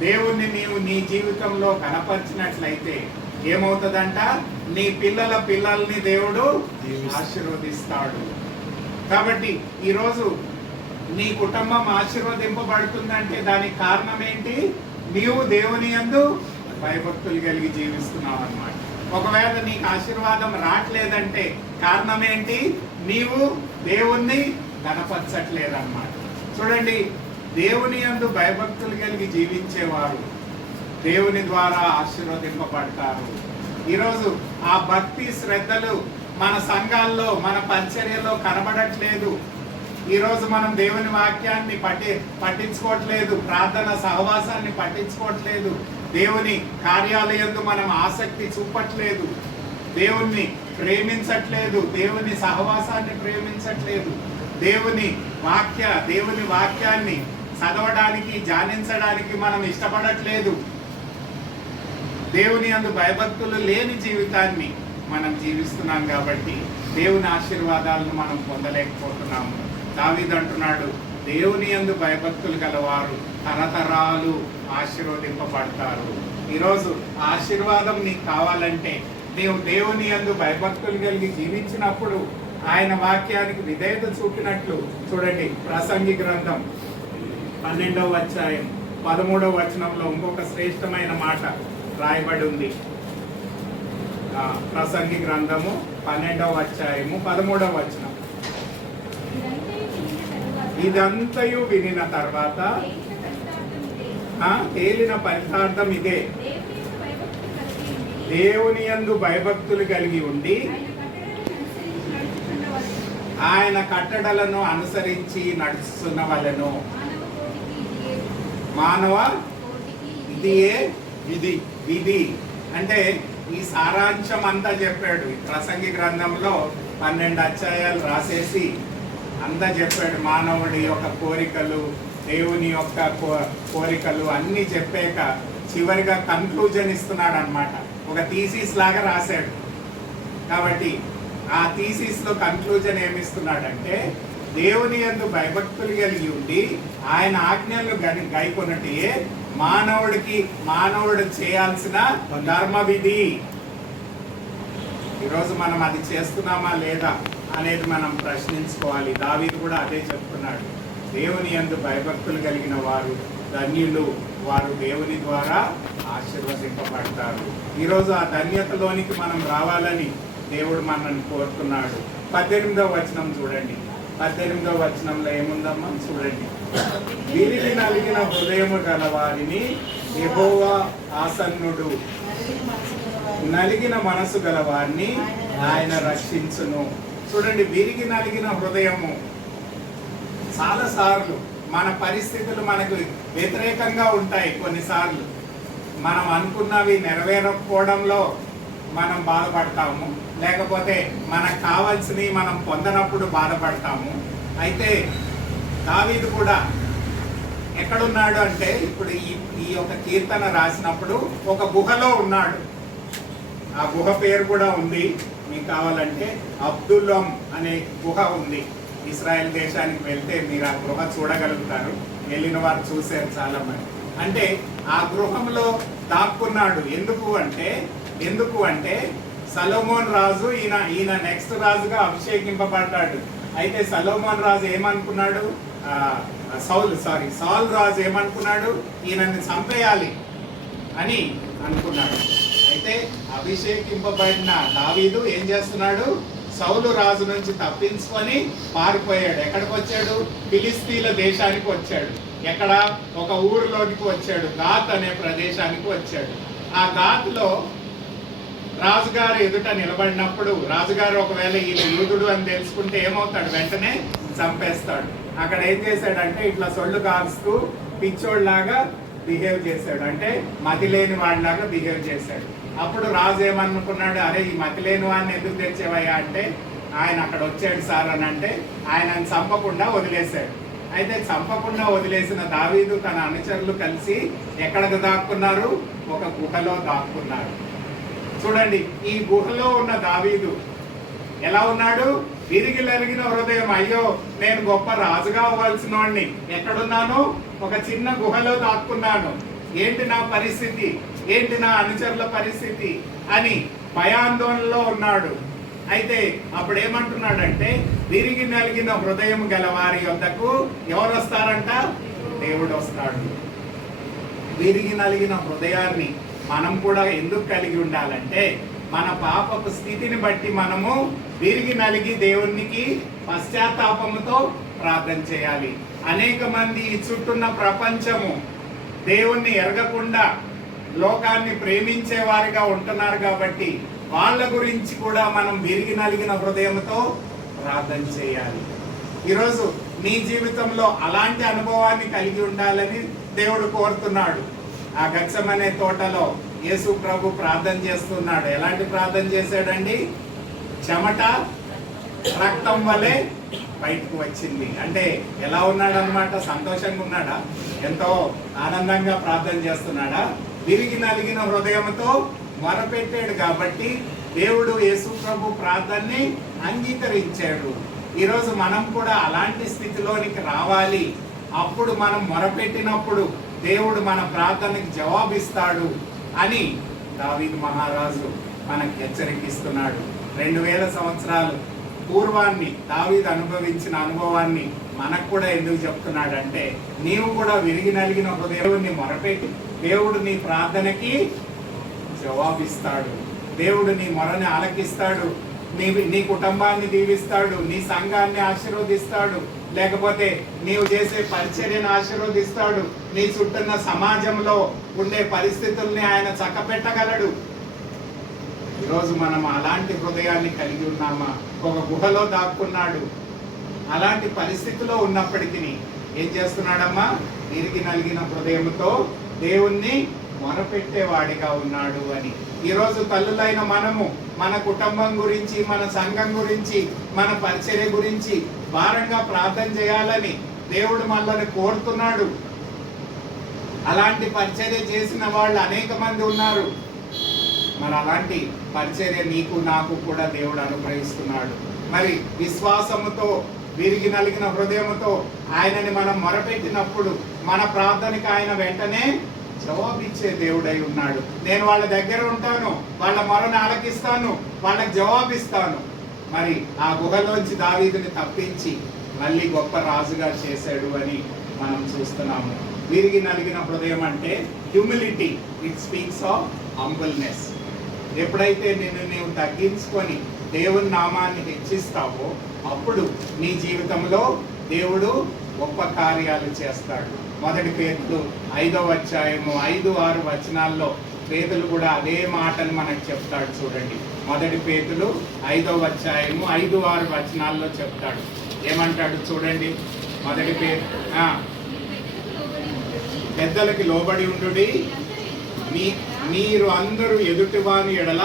దేవుణ్ణి నీవు నీ జీవితంలో కనపరిచినట్లయితే ఏమవుతుందంట? నీ పిల్లల్ని దేవుడు ఆశీర్వదిస్తాడు. కాబట్టి ఈరోజు నీ కుటుంబం ఆశీర్వదింపబడుతుందంటే దానికి కారణం ఏంటి? నీవు దేవుని యందు భయభక్తులు కలిగి జీవిస్తున్నావు అన్నమాట. ఒకవేళ నీకు ఆశీర్వాదం రావట్లేదంటే కారణం ఏంటి? నీవు దేవుణ్ణి గణపరచట్లేదన్నమాట. చూడండి, దేవుని యందు భయభక్తులు కలిగి జీవించేవారు దేవుని ద్వారా ఆశీర్వదింపబడతారు. ఈరోజు ఆ భక్తి శ్రద్ధలు మన సంఘాల్లో, మన పరిచర్యలో కనబడట్లేదు. ఈరోజు మనం దేవుని వాక్యాన్ని పట్టించుకోవట్లేదు, ప్రార్థన సహవాసాన్ని పట్టించుకోవట్లేదు, దేవుని కార్యాలయంలో మనం ఆసక్తి చూపట్లేదు, దేవుణ్ణి ప్రేమించట్లేదు, దేవుని సహవాసాన్ని ప్రేమించట్లేదు, దేవుని వాక్యాన్ని చదవడానికి ధ్యానించడానికి మనం ఇష్టపడట్లేదు. దేవుని యందు భయభక్తులు లేని జీవితాన్ని మనం జీవిస్తున్నాం కాబట్టి దేవుని ఆశీర్వాదాలను మనం పొందలేకపోతున్నాము. దావీదు అంటున్నాడు, దేవుని యందు భయభక్తులు గలవారు తరతరాలు ఆశీర్వదింపబడతారు. ఈరోజు ఆశీర్వాదం నీకు కావాలంటే నీవు దేవుని యందు భయభక్తులు కలిగి జీవించినప్పుడు, ఆయన వాక్యానికి విధేయత చూపినట్లు. చూడండి, ప్రసంగి గ్రంథం 12వ అధ్యాయం 13వ వచనంలో ఇంకొక శ్రేష్టమైన మాట రాయబడి ఉంది. ప్రసంగి గ్రంథము 12వ అధ్యాయము 13వ వచనం. ఇదంతయు వినిన తర్వాత తేలిన ఫలితార్థం ఇదే, దేవుని యందు భయభక్తులు కలిగి ఉండి ఆయన కట్టడలను అనుసరించి నడుస్తున్న వాళ్ళను. మానవ విధి అంటే ఈ సారాంశం అంతా చెప్పాడు. ప్రసంగి గ్రంథంలో 12 అధ్యాయాలు రాసేసి అంతా చెప్పాడు. మానవుడి యొక్క కోరికలు, దేవుని యొక్క కోరికలు అన్ని చెప్పాక చివరిగా కన్క్లూజన్ ఇస్తున్నాడు అన్నమాట. ఒక థీసిస్ లాగా రాశాడు. కాబట్టి ఆ థీసిస్ లో కన్క్లూజన్ ఏమిస్తున్నాడంటే, దేవుని యందు భయభక్తులు కలిగి ఉండి ఆయన ఆజ్ఞలు గైకొనటే మానవుడు చేయాల్సిన ధర్మ విధి. ఈరోజు మనం అది చేస్తున్నామా లేదా అనేది మనం ప్రశ్నించుకోవాలి. దావీదు కూడా అదే చెప్తున్నాడు. దేవుని యందు భయభక్తులు కలిగిన వారు ధన్యులు, వారు దేవుని ద్వారా ఆశీర్వదింపబడతారు. ఈరోజు ఆ ధన్యతలోనికి మనం రావాలని దేవుడు మనల్ని కోరుతున్నాడు. 18వ వచనం చూడండి. 18వ వచనంలో ఏముందమ్మా చూడండి. విరిగి నలిగిన హృదయము గల వారిని యెహోవా ఆసన్నుడు, నలిగిన మనసు గల వారిని ఆయన రక్షించును. చూడండి, విరిగి నలిగిన హృదయము. చాలా సార్లు మన పరిస్థితులు మనకు వ్యతిరేకంగా ఉంటాయి. కొన్నిసార్లు మనం అనుకున్నవి నెరవేరకపోవడంలో మనం బాధపడతాము, లేకపోతే మనకు కావాల్సినవి మనం పొందనప్పుడు బాధపడతాము. అయితే దావీదు కూడా ఎక్కడున్నాడు అంటే, ఇప్పుడు ఈ యొక్క కీర్తన రాసినప్పుడు ఒక గుహలో ఉన్నాడు. ఆ గుహ పేరు కూడా ఉంది, మీకు కావాలంటే అబ్దుల్లం అనే గుహ ఉంది. ఇస్రాయెల్ దేశానికి వెళ్తే మీరు ఆ గృహ చూడగలుగుతారు. వెళ్ళిన వారు చూశారు చాలా మంది. అంటే ఆ గృహంలో దాక్కున్నాడు. ఎందుకు అంటే సొలొమోన్ రాజు ఈయన నెక్స్ట్ రాజుగా అభిషేకింపబడ్డాడు. అయితే సొలొమోన్ రాజు ఏమనుకున్నాడు, సౌల్ రాజు ఏమనుకున్నాడు, ఈయనని చంపేయాలి అని అనుకున్నాడు. అయితే అభిషేకింపబడిన దావీదు ఏం చేస్తున్నాడు, సౌలు రాజు నుంచి తప్పించుకొని పారిపోయాడు. ఎక్కడికి వచ్చాడు, ఫిలిస్తీన్ల దేశానికి వచ్చాడు. ఎక్కడ, ఒక ఊరిలోనికి వచ్చాడు, గాత్ అనే ప్రదేశానికి వచ్చాడు. ఆ గాత్లో రాజుగారు ఎదుట నిలబడినప్పుడు, రాజుగారు ఒకవేళ ఈయన యూదుడు అని తెలుసుకుంటే ఏమవుతాడు, వెంటనే చంపేస్తాడు. అక్కడ ఏం చేశాడంటే ఇట్లా సొళ్ళు కాస్తూ పిచ్చోళ్ళలాగా బిహేవ్ చేశాడు, అంటే మతి లేని వాడిలాగా బిహేవ్ చేశాడు. అప్పుడు రాజు ఏమనుకున్నాడు, అరే ఈ మతి లేని వాడిని ఎందుకు తెచ్చేవయ్యా అంటే, ఆయన అక్కడ వచ్చాడు సార్ అని అంటే ఆయనను చంపకుండా వదిలేశాడు. అయితే చంపకుండా వదిలేసిన దావీదు తన అనుచరులు కలిసి ఎక్కడికి దాక్కున్నారు, ఒక గుహలో దాక్కున్నారు. చూడండి, ఈ గుహలో ఉన్న దావీదు ఎలా ఉన్నాడు, విరిగి నలిగిన హృదయం. అయ్యో నేను గొప్ప రాజుగా అవ్వాల్సిన వాడిని, ఎక్కడున్నాను, ఒక చిన్న గుహలో దాక్కున్నాను, ఏంటి నా పరిస్థితి, ఏంటి నా అనుచరుల పరిస్థితి అని భయాందోళనలో ఉన్నాడు. అయితే అప్పుడు ఏమంటున్నాడంటే, విరిగి నలిగిన హృదయం గల వారి యొద్దకు ఎవరు వస్తారంట, దేవుడు వస్తాడు. విరిగి నలిగిన హృదయాన్ని మనం కూడా ఎందుకు కలిగి ఉండాలంటే, మన పాపపు స్థితిని బట్టి మనము విరిగి నలిగి దేవునికి పశ్చాత్తాపముతో ప్రార్థన చేయాలి. అనేక మంది ఈ చుట్టూన్న ప్రపంచము దేవుణ్ణి ఎరగకుండా లోకాన్ని ప్రేమించే వారిగా ఉంటున్నారు. కాబట్టి వాళ్ళ గురించి కూడా మనం విరిగి నలిగిన హృదయంతో ప్రార్థన చేయాలి. ఈరోజు నీ జీవితంలో అలాంటి అనుభవాన్ని కలిగి ఉండాలని దేవుడు కోరుతున్నాడు. ఆ గెత్సెమనే తోటలో యేసు ప్రభు ప్రార్థన చేస్తున్నాడు. ఎలాంటి ప్రార్థన చేశాడండి? చెమట రక్తం వలె బయటకు వచ్చింది. అంటే ఎలా ఉన్నాడు అన్నమాట? సంతోషంగా ఉన్నాడా? ఎంతో ఆనందంగా ప్రార్థన చేస్తున్నాడా? విరిగి నలిగిన హృదయంతో మొరపెట్టాడు కాబట్టి దేవుడు యేసు ప్రభు ప్రార్థనని అంగీకరించాడు. ఈరోజు మనం కూడా అలాంటి స్థితిలోనికి రావాలి. అప్పుడు మనం మొరపెట్టినప్పుడు దేవుడు మన ప్రార్థనకి జవాబిస్తాడు అని దావీదు మహారాజు మనకు హెచ్చరికిస్తున్నాడు. 2000 సంవత్సరాలు పూర్వాన్ని దావీదు అనుభవించిన అనుభవాన్ని మనకు కూడా ఎందుకు చెప్తున్నాడంటే, నీవు కూడా విరిగి నలిగిన హృదయాన్ని మొరపెట్టి దేవుడు నీ ప్రార్థనకి జవాబిస్తాడు. దేవుడు నీ మొరని ఆలకిస్తాడు. నీ కుటుంబాన్ని దీవిస్తాడు, నీ సంఘాన్ని ఆశీర్వదిస్తాడు, లేకపోతే నీవు చేసే పరిచర్యను ఆశీర్వదిస్తాడు, నీ చుట్టూన్న సమాజంలో ఉండే పరిస్థితుల్ని ఆయన చక్కబెట్టగలడు. ఈరోజు మనం అలాంటి హృదయాన్ని కలిగి ఉన్నామా? ఒక గుహలో దాక్కున్నాడు. అలాంటి పరిస్థితిలో ఉన్నప్పటికీ ఏం చేస్తున్నాడమ్మా? విరిగి నలిగిన హృదయంతో దేవుణ్ణి మొరపెట్టేవాడిగా ఉన్నాడు అని. ఈరోజు తల్లులైన మనము మన కుటుంబం గురించి, మన సంఘం గురించి, మన పరిచర్య గురించి భారంగా ప్రార్థన చేయాలని దేవుడు మనల్ని కోరుతున్నాడు. అలాంటి పరిచర్య చేసిన వాళ్ళు అనేక మంది ఉన్నారు. మరి అలాంటి పరిచర్య నీకు నాకు కూడా దేవుడు అనుగ్రహిస్తున్నాడు. మరి విశ్వాసముతో విరిగి నలిగిన హృదయముతో ఆయనని మనం మొరపెట్టినప్పుడు మన ప్రార్థనకి ఆయన వెంటనే జవాబిచ్చే దేవుడై ఉన్నాడు. నేను వాళ్ళ దగ్గర ఉంటాను, వాళ్ళ మొరను ఆలకిస్తాను, వాళ్ళకి జవాబిస్తాను. మరి ఆ గుహలోంచి దావీదుని తప్పించి మళ్ళీ గొప్ప రాజుగా చేశాడు అని మనం చూస్తున్నాము. విరిగి నలిగిన హృదయం అంటే humility. It speaks of humbleness. ఎప్పుడైతే నీవు తగ్గించుకొని దేవుని నామాన్ని హెచ్చిస్తావో అప్పుడు నీ జీవితంలో దేవుడు గొప్ప కార్యాలు చేస్తాడు. 1 పేతురు 5వ అధ్యాయము 5-6 వచనాల్లో పేతులు కూడా అదే మాటను మనకు చెప్తాడు. చూడండి, 1 పేతురు 5వ అధ్యాయము 5-6 వచనాల్లో చెప్తాడు. ఏమంటాడు చూడండి. 1 పేతురు పెద్దలకి లోబడి ఉండుడి, మీరు అందరూ ఎదుటివాని ఎడల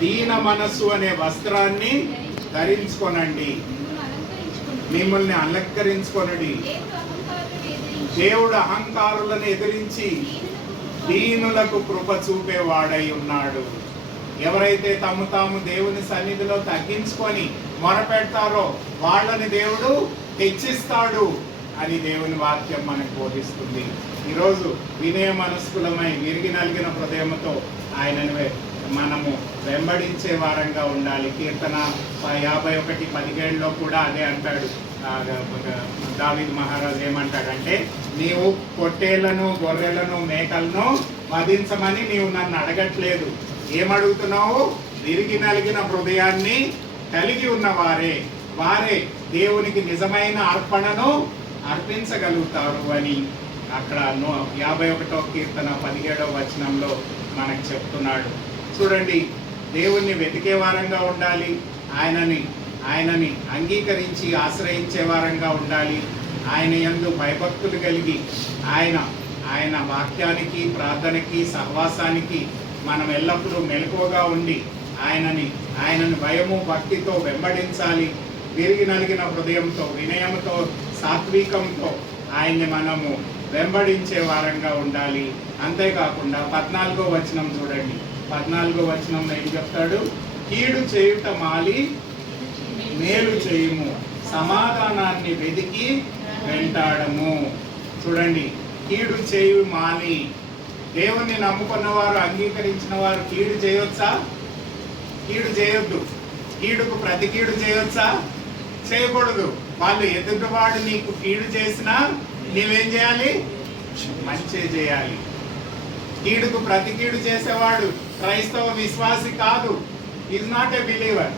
దీన మనస్సు అనే వస్త్రాన్ని ధరించుకొనండి, మిమ్మల్ని అలంకరించుకొనడి. దేవుడు అహంకారులను ఎదిరించి దీనులకు కృప చూపేవాడై ఉన్నాడు. ఎవరైతే తాము దేవుని సన్నిధిలో తగ్గించుకొని మొరపెడతారో వాళ్ళని దేవుడు హెచ్చిస్తాడు అని దేవుని వాక్యం మనకు బోధిస్తుంది. ఈరోజు వినయ మనస్కులమై విరిగి నలిగిన హృదయంతో ఆయనను మనము వెంబడించే వారంగా ఉండాలి. కీర్తన 51:17లో కూడా అదే అంటాడు. దావీదు మహారాజు ఏమంటాడంటే, నీవు పొట్టేళ్లను, గొర్రెలను, మేకలను వధించమని నీవు నన్ను అడగట్లేదు. ఏమడుగుతున్నావు? విరిగి నలిగిన హృదయాన్ని కలిగి ఉన్న వారే దేవునికి నిజమైన అర్పణను అర్పించగలుగుతారు అని అక్కడ 51వ కీర్తన 17వ వచనంలో మనకు చెప్తున్నాడు. చూడండి, దేవుణ్ణి వెతికే వారంగా ఉండాలి. ఆయనని అంగీకరించి ఆశ్రయించే వారంగా ఉండాలి. ఆయన యందు భయభక్తులు కలిగి ఆయన వాక్యానికి, ప్రార్థనకి, సహవాసానికి మనం ఎల్లప్పుడూ మెలకువగా ఉండి ఆయనని భయము, భక్తితో వెంబడించాలి. విరిగి నలిగిన హృదయంతో, వినయంతో, సాత్వికంతో ఆయన్ని మనము వెంబడించే వారంగా ఉండాలి. అంతేకాకుండా 14వ వచనం చూడండి. 14వ వచనంలో ఏం చెప్తాడు? కీడు చేయుట మాలి మేలు చేయుము, సమాధానాన్ని వెతికి వెంటాడము. చూడండి, కీడు చేయు మాలి. దేవుణ్ణి నమ్ముకున్న వారు, అంగీకరించిన వారు కీడు చేయొచ్చా? కీడు చేయొద్దు. కీడుకు ప్రతి కీడు చేయొచ్చా? చేయకూడదు. వాళ్ళు ఎదుటివాడు నీకు కీడు చేసినా నీవేం చేయాలి? మంచి చేయాలి. కీడుకు ప్రతి కీడు చేసేవాడు క్రైస్తవ విశ్వాసి కాదు. Is not a believer.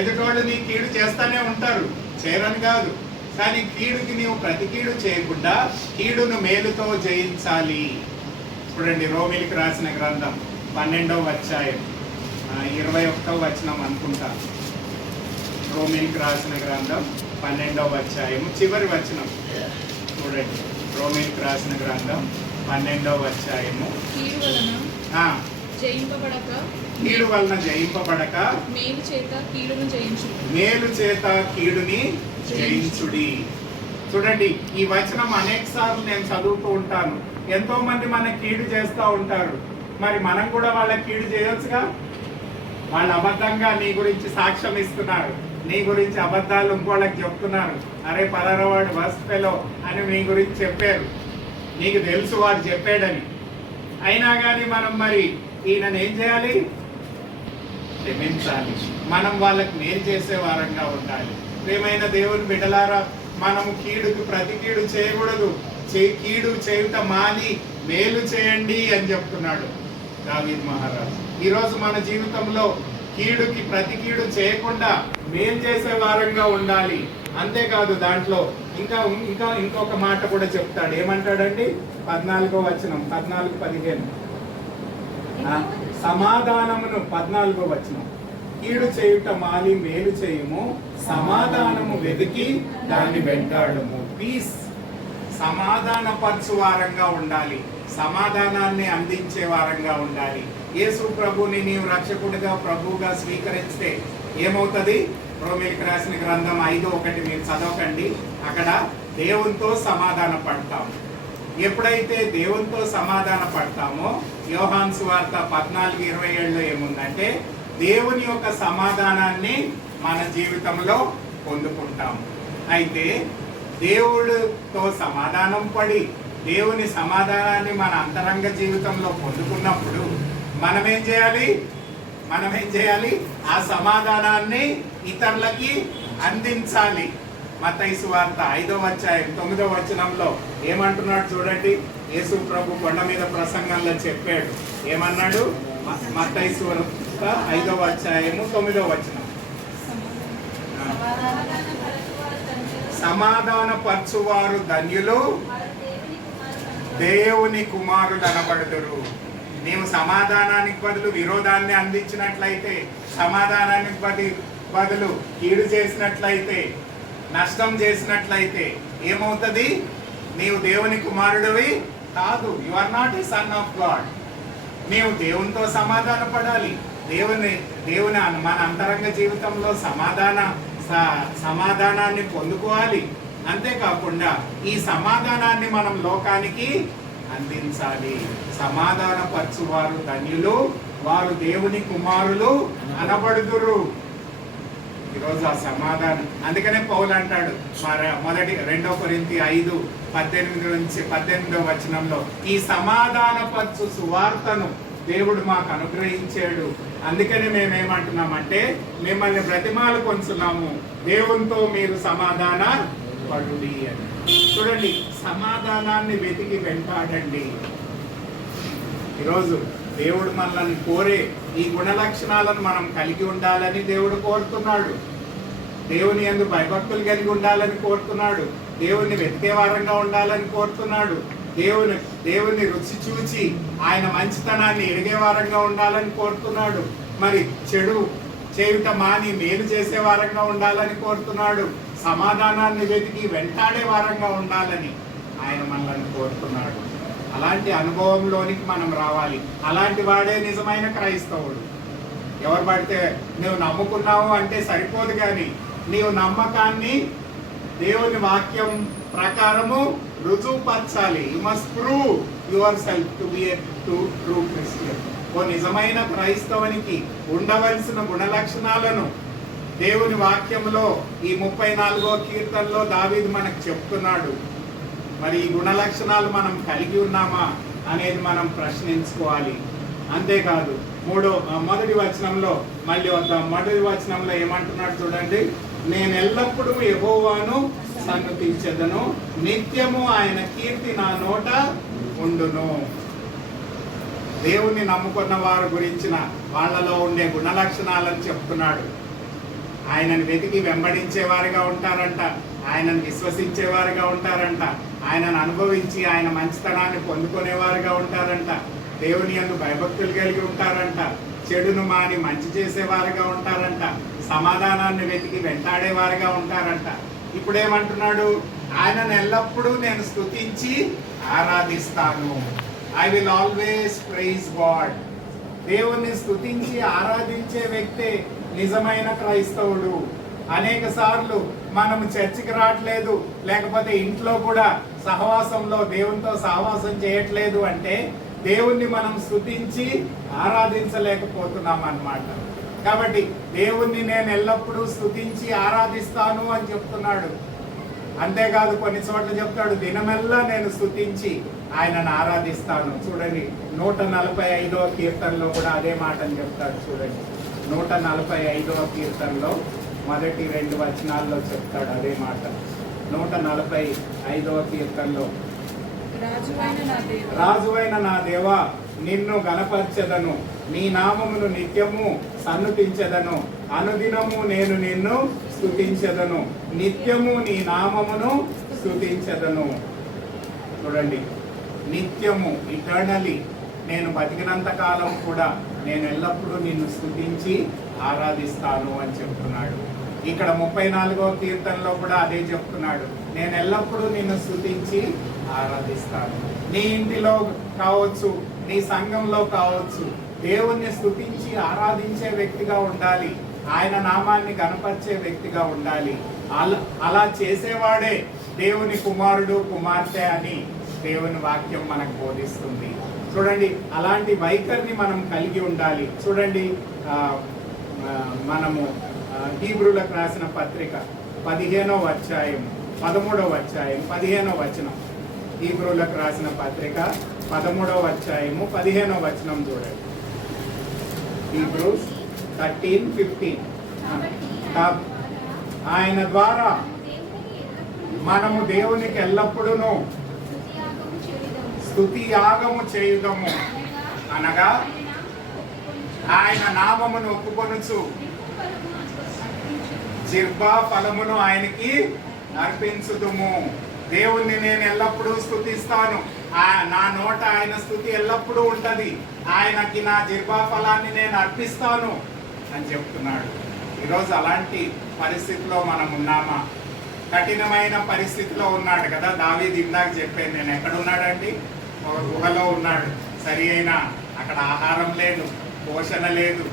ఎదుటోళ్ళు నీ కీడు చేస్తానే ఉంటారు, చేయరని కాదు. కానీ కీడుకి నీవు ప్రతి కీడు చేయకుండా కీడును మేలుతో జయించాలి. చూడండి, రోమిలికి రాసిన గ్రంథం 12వ అధ్యాయం 21వ వచనం అనుకుంటా. రోమిలికి రాసిన గ్రంథం 12వ అధ్యాయం చివరి వచనం చూడండి. రోమిలికి రాసిన గ్రంథం 12వ అధ్యాయము. కీడు వలన ఆ, జయింపబడక కీడు వలన జయింపబడక మేలు చేత కీడును జయించుడి. మేలు చేత కీడుని జయించుడి. చూడండి, ఈ వచనం అనేక సార్లు నేను చదువుతూ ఉంటాను. ఎంతో మంది మన కీడు చేస్తూ ఉంటారు. మరి మనం కూడా వాళ్ళకి కీడు చేయొచ్చుగా. వాళ్ళు అబద్ధంగా నీ గురించి సాక్ష్యం ఇస్తున్నారు, నీ గురించి అబద్ధాలు ఇంకోళ్ళకి చెప్తున్నారు. అరే పలానావాడు వర్స్ట్ ఫెలో అని నీ గురించి చెప్పారు, నీకు తెలుసు వాడు చెప్పాడని. అయినా కానీ మనం మరి ఈయనను ఏం చేయాలి? క్షమించాలి. మనం వాళ్ళకి మేలు చేసే వారంగా ఉండాలి. ప్రియమైన దేవుని బిడ్డలారా, మనము కీడుకు ప్రతి కీడు చేయకూడదు. కీడు చేయుట మాని మేలు చేయండి అని చెప్తున్నాడు దావీదు మహారాజు. ఈరోజు మన జీవితంలో కీడుకి ప్రతి కీడు చేయకుండా మేలు చేసే వారంగా ఉండాలి. అంతేకాదు దాంట్లో ఇంకొక మాట కూడా చెప్తాడు. ఏమంటాడండి? 14వ వచనం, 14-15. సమాధానమును 14వ వచనం. కీడు చేయుట మాని మేలు చేయుము, సమాధానము వెతికి దాన్ని వెంటాడము. పీస్, సమాధానపరచు వారంగా ఉండాలి, సమాధానాన్ని అందించే వారంగా ఉండాలి. యేసు ప్రభుని నీవు రక్షకుడిగా ప్రభువుగా స్వీకరిస్తే ఏమవుతుంది? రోమీయులకు రాసిన గ్రంథం 5:1 మీరు చదవకండి. అక్కడ దేవునితో సమాధాన పడతాం. ఎప్పుడైతే దేవునితో సమాధాన పడతామో, యోహాను సువార్త 14:27లో ఏముందంటే దేవుని యొక్క సమాధానాన్ని మన జీవితంలో పొందుకుంటాం. అయితే దేవుడితో సమాధానం పడి దేవుని సమాధానాన్ని మన అంతరంగ జీవితంలో పొందుకున్నప్పుడు మనమేం చేయాలి? ఆ సమాధానాన్ని ఇతరులకి అందించాలి. మత్తయి సువార్త 5వ అధ్యాయం 9వ వచనంలో ఏమంటున్నాడు చూడండి. యేసు ప్రభు కొండ మీద ప్రసంగంలో చెప్పాడు. ఏమన్నాడు? మత్తయి సువార్త 5వ అధ్యాయము 9వ వచనం. సమాధానపరచువారు ధన్యులు, దేవుని కుమారులు అనబడుదురు. నీవు సమాధానానికి బదులు విరోధాన్ని అందించినట్లయితే, సమాధానానికి బదులు కీడు చేసినట్లయితే, నష్టం చేసినట్లయితే ఏమవుతుంది? నీవు దేవుని కుమారుడివి కాదు. You are not a son of God. నీవు దేవునితో సమాధాన పడాలి. దేవుని మన అంతరంగ జీవితంలో సమాధానాన్ని పొందుకోవాలి. అంతేకాకుండా ఈ సమాధానాన్ని మనం లోకానికి అందించాలి. సమాధానపరచువారు ధన్యులు, వారు దేవుని కుమారులు అనబడుదురు. ఈరోజు ఆ సమాధానం, అందుకనే పౌలు అంటాడు 2 కొరింథీ 5:18 వచనంలో, ఈ సమాధానపరచు సువార్తను దేవుడు మాకు అనుగ్రహించాడు. అందుకని మేమేమంటున్నామంటే మిమ్మల్ని బ్రతిమాలు కొంచున్నాము, దేవునితో మీరు సమాధాన పడుడి అని. చూడండి, సమాధానాన్ని వెతికి వెంటాడండి. ఈరోజు దేవుడు మనల్ని కోరే ఈ గుణ లక్షణాలను మనం కలిగి ఉండాలని దేవుడు కోరుతున్నాడు. దేవుని యందు భయభక్తులు కలిగి ఉండాలని కోరుతున్నాడు. దేవుని వెతికే వారంగా ఉండాలని కోరుతున్నాడు. దేవుని రుచి చూచి ఆయన మంచితనాన్ని ఎరిగే వారంగా ఉండాలని కోరుతున్నాడు. మరి చెడు చేయుట మాని మేలు చేసే వారంగా ఉండాలని కోరుతున్నాడు. సమాధానాన్ని వెతికి వెంటాడే వారంగా ఉండాలని ఆయన మనల్ని కోరుతున్నాడు. అలాంటి అనుభవంలోనికి మనం రావాలి. అలాంటి వాడే నిజమైన క్రైస్తవుడు. ఎవరు పడితే నువ్వు నమ్ముకున్నావు అంటే సరిపోదు, కానీ నీవు నమ్మకాన్ని దేవుని వాక్యం ప్రకారము రుజువుపరచాలి. You must prove yourself to be a true Christian. ఓ నిజమైన క్రైస్తవునికి ఉండవలసిన గుణ లక్షణాలను దేవుని వాక్యంలో ఈ 34వ కీర్తనలో దావీదు మనకు చెప్తున్నాడు. మరి ఈ గుణ లక్షణాలు మనం కలిగి ఉన్నామా అనేది మనం ప్రశ్నించుకోవాలి. అంతేకాదు మొదటి వచనంలో ఏమంటున్నాడు చూడండి. నేను ఎల్లప్పుడూ యెహోవాను సన్నుతించెదను, నిత్యము ఆయన కీర్తి నా నోట ఉండును. దేవుణ్ణి నమ్ముకున్న వారి గురించిన వాళ్ళలో ఉండే గుణ లక్షణాలను చెప్తున్నాడు. ఆయనను వెతికి వెంబడించేవారుగా ఉంటారంట, ఆయనను విశ్వసించేవారుగా ఉంటారంట, ఆయనను అనుభవించి ఆయన మంచితనాన్ని పొందుకునేవారుగా ఉంటారంట, దేవుని యందు భయభక్తులు కలిగి ఉంటారంట, చెడును మాని మంచి చేసేవారుగా ఉంటారంట, సమాధానాన్ని వెతికి వెంటాడేవారుగా ఉంటారంట. ఇప్పుడు ఏమంటున్నాడు? ఆయనను ఎల్లప్పుడూ నేను స్తుతించి ఆరాధిస్తాను. I will always praise God. దేవుణ్ణి స్తుతించి ఆరాధించే వ్యక్తే నిజమైన క్రైస్తవుడు. అనేక సార్లు మనం చర్చికి రావట్లేదు, లేకపోతే ఇంట్లో కూడా సహవాసంలో దేవునితో సహవాసం చేయట్లేదు అంటే దేవుణ్ణి మనం స్తుతించి ఆరాధించలేకపోతున్నాం అన్నమాట. కాబట్టి దేవుణ్ణి నేను ఎల్లప్పుడూ స్తుతించి ఆరాధిస్తాను అని చెప్తున్నాడు. అంతేకాదు కొన్ని చోట్ల చెప్తాడు, దినమెల్లా నేను స్తుతించి ఆయనను ఆరాధిస్తాను. చూడండి 145వ కీర్తనలో కూడా అదే మాటని చెప్తాడు. చూడండి 145వ కీర్తనలో మొదటి 2 వచనాల్లో చెప్తాడు అదే మాట. 145వ కీర్తనలో, రాజువైన నా దేవా నిన్ను గణపరచెదను, నీ నామమును నిత్యము సన్నుతించెదను, అనుదినము నేను నిన్ను స్తుతించెదను, నిత్యము నీ నామమును స్తుతించెదను. చూడండి, నిత్యము, ఇటర్నలీ, నేను బతికినంత కాలం కూడా నేను ఎల్లప్పుడూ నిన్ను స్తుతించి ఆరాధిస్తాను అని చెప్తున్నాడు. ఇక్కడ 34వ కీర్తనలో కూడా అదే చెప్తున్నాడు, నేను ఎల్లప్పుడూ నిన్ను స్తుతించి ఆరాధిస్తాను. నీ ఇంటిలో కావచ్చు, నీ సంఘంలో కావచ్చు, దేవుణ్ణి స్తుతించి ఆరాధించే వ్యక్తిగా ఉండాలి. ఆయన నామాన్ని గణపరిచే వ్యక్తిగా ఉండాలి. అలా చేసేవాడే దేవుని కుమారుడు కుమార్తె అని దేవుని వాక్యం మనకు బోధిస్తుంది. చూడండి, అలాంటి వైఖరిని మనం కలిగి ఉండాలి. చూడండి, మనము హీబ్రూలకు రాసిన పత్రిక 15వ అధ్యాయం 13వ అధ్యాయం 15వ వచనం. హీబ్రూలకు రాసిన పత్రిక 13వ అధ్యాయము 15వ వచనం చూడండి. హీబ్రూస్ 13:15. ఆయన ద్వారా మనము దేవునికి ఎల్లప్పుడూ స్తుతి యాగము చేయుదము, అనగా ఆయన నామమును ఒప్పుకొనుచు జిర్బా ఫలమును ఆయనకి అర్పించుదుము. దేవుణ్ణి నేను ఎల్లప్పుడూ స్తుతిస్తాను, నా నోట ఆయన స్తుతి ఎల్లప్పుడూ ఉంటది, ఆయనకి నా జిర్బా ఫలాన్ని నేను అర్పిస్తాను అని చెప్తున్నాడు. ఈరోజు అలాంటి పరిస్థితిలో మనం ఉన్నామా? కఠినమైన పరిస్థితిలో ఉన్నాడు కదా దావీదు. ఇందాక చెప్పాను నేను, ఎక్కడ ఉన్నాడండి? ఒక గుహలో ఉన్నాడు. సరి అయిన అక్కడ ఆహారం లేదు, పోషణ లేదు,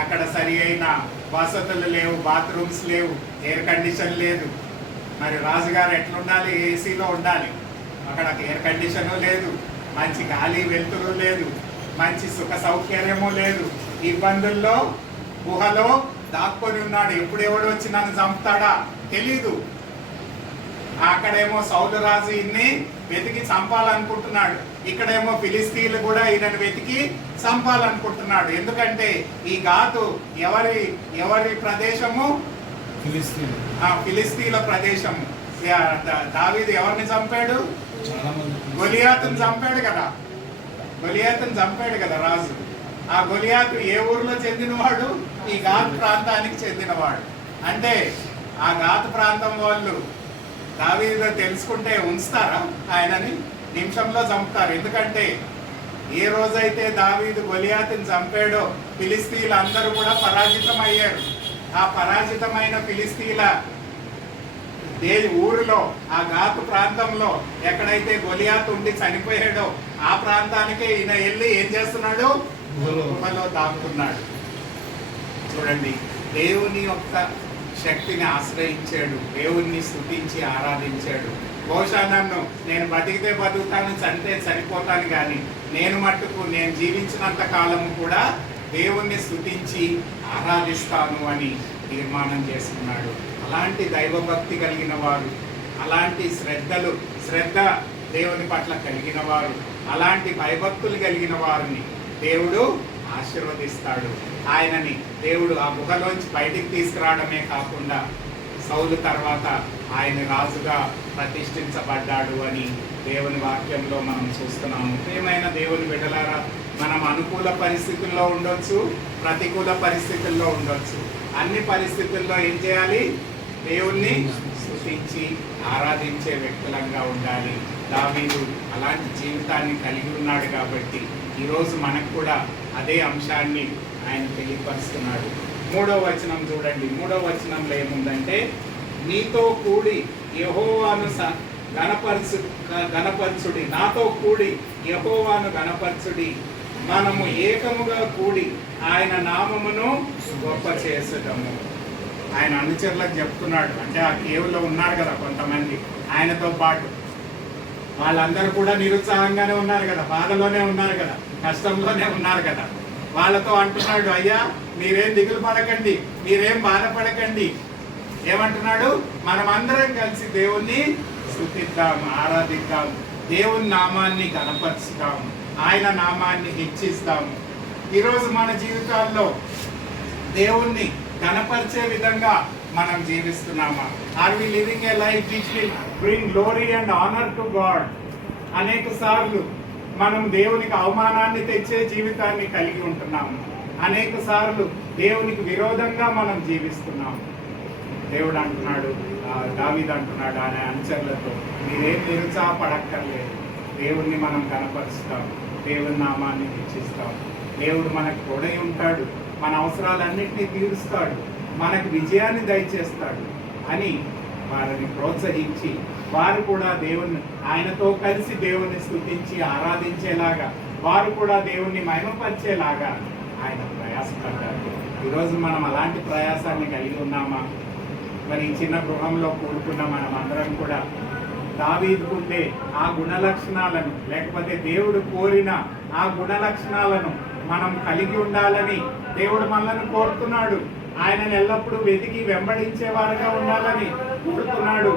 అక్కడ సరి అయిన వసతులు లేవు, బాత్రూమ్స్ లేవు, ఎయిర్ కండిషన్ లేదు. మరి రాజుగారు ఎట్లుండాలి? ఏసీలో ఉండాలి. అక్కడ ఎయిర్ కండిషను లేదు, మంచి గాలి వెలుతురు లేదు, మంచి సుఖ సౌకర్యము లేదు. ఇబ్బందుల్లో గుహలో దాక్కొని ఉన్నాడు. ఎప్పుడెవడు వచ్చి నన్ను చంపుతాడా తెలీదు. అక్కడేమో సౌలు రాజు ఇన్ని వెతికి చంపాలనుకుంటున్నాడు, ఇక్కడేమో ఫిలిస్తీన్లు కూడా ఈయనను వెతికి చంపాలనుకుంటున్నాడు. ఎందుకంటే ఈ గాతు ఎవరి ప్రదేశము? ఫిలిస్తీన్ల ప్రదేశము. దావీదు ఎవరిని చంపాడు? గొలియాతుని చంపాడు కదా. గొలియాతుని చంపాడు కదా రాజు. ఆ గొలియాతు ఏ ఊరిలో చెందినవాడు? ఈ గాతు ప్రాంతానికి చెందినవాడు. అంటే ఆ గాతు ప్రాంతం వాళ్ళు దావీదు తెలుసుకుంటే ఉంచుతారా? ఆయనని నిమిషంలో చంపుతారు. ఎందుకంటే ఏ రోజైతే దావీదు గొలియాతుని చంపాడో ఫిలిస్తీన్లు అందరూ కూడా పరాజితం అయ్యారు. ఆ పరాజితమైన ఫిలిస్తీన్ల ఊరిలో, ఆ గాతు ప్రాంతంలో ఎక్కడైతే గొలియాతు ఉండి చనిపోయాడో ఆ ప్రాంతానికే ఈయన వెళ్ళి ఏం చేస్తున్నాడు? గుహలో దాక్కున్నాడు. చూడండి, దేవుని యొక్క శక్తిని ఆశ్రయించాడు, దేవుణ్ణి స్తుతించి ఆరాధించాడు. బహుశా నేను బతికితే బతుకుతాను, చనితే చనిపోతాను, కానీ నేను మట్టుకు నేను జీవించినంత కాలము కూడా దేవుణ్ణి స్తుతించి ఆరాధిస్తాను అని తీర్మానం చేసుకున్నాడు. అలాంటి దైవభక్తి కలిగిన వారు, అలాంటి శ్రద్ధ దేవుని పట్ల కలిగిన వారు, అలాంటి భయభక్తులు కలిగిన వారిని దేవుడు ఆశీర్వదిస్తాడు. ఆయనని దేవుడు ఆ గుహలోంచి బయటికి తీసుకురావడమే కాకుండా సౌలు తర్వాత ఆయన రాజుగా ప్రతిష్ఠించబడ్డాడు అని దేవుని వాక్యంలో మనం చూస్తున్నాము. ప్రియమైన దేవుని బిడ్డలారా, మనం అనుకూల పరిస్థితుల్లో ఉండొచ్చు, ప్రతికూల పరిస్థితుల్లో ఉండొచ్చు. అన్ని పరిస్థితుల్లో ఏం చేయాలి? దేవుణ్ణి స్తుతించి ఆరాధించే వ్యక్తులంగా ఉండాలి. దావీదు అలాంటి జీవితాన్ని కలిగి ఉన్నాడు కాబట్టి ఈరోజు మనకు కూడా అదే అంశాన్ని ఆయన తెలియపరుస్తున్నాడు. 3వ వచనం చూడండి. 3వ వచనంలో ఏముందంటే, నీతో కూడి యెహోవాను గణపరచుడి, నాతో కూడి యెహోవాను గణపరచుడి, మనము ఏకముగా కూడి ఆయన నామమును గొప్ప చేసటము. ఆయన అనుచరులకు చెప్తున్నాడు. అంటే ఆ కేవులో ఉన్నారు కదా కొంతమంది ఆయనతో పాటు, వాళ్ళందరూ కూడా నిరుత్సాహంగానే ఉన్నారు కదా, బాధలోనే ఉన్నారు కదా, కష్టంలోనే ఉన్నారు కదా. వాళ్ళతో అంటున్నాడు, అయ్యా మీరేం దిగులు పడకండి, మీరేం బాధపడకండి. ఏమంటున్నాడు? మనం అందరం కలిసి దేవుణ్ణి స్తుతిద్దాము, ఆరాధిద్దాము, దేవుని నామాన్ని గణపరుస్తాము, ఆయన నామాన్ని హెచ్చిస్తాము. ఈరోజు మన జీవితాల్లో దేవుణ్ణి గణపరిచే విధంగా మనం జీవిస్తున్నామా? Are we living a life which will bring glory and honour to God? అనేక సార్లు మనం దేవునికి అవమానాన్ని తెచ్చే జీవితాన్ని కలిగి ఉంటున్నాము. అనేక సార్లు దేవునికి విరోధంగా మనం జీవిస్తున్నాము. దేవుడు అంటున్నాడు, దావీదు అంటున్నాడు ఆయన అనుచరులతో, మీరేం నిరుత్సాహపడక్కర్లేదు, దేవుణ్ణి మనం కనపరుస్తాం, దేవుని నామాన్ని హెచ్చిస్తాం, దేవుడు మనకు తోడై ఉంటాడు, మన అవసరాలన్నింటినీ తీరుస్తాడు, మనకు విజయాన్ని దయచేస్తాడు అని వారిని ప్రోత్సహించి వారు కూడా దేవుని ఆయనతో కలిసి దేవుని స్తుతించి ఆరాధించేలాగా, వారు కూడా దేవుణ్ణి మహిమపరిచేలాగా ఆయన ప్రయాసపడ్డారు. ఈరోజు మనం అలాంటి ప్రయాసాన్ని కలిగి ఉన్నామా? మరి ఈ చిన్న గృహంలో కూడుకున్న మనం అందరం కూడా దావీదుకుండే ఆ గుణ లక్షణాలను, లేకపోతే దేవుడు కోరిన ఆ గుణ లక్షణాలను మనం కలిగి ఉండాలని దేవుడు మనల్ని కోరుతున్నాడు. ఆయనను ఎల్లప్పుడూ వెతికి వెంబడించే వారుగా ఉండాలని కోరుతున్నాడు.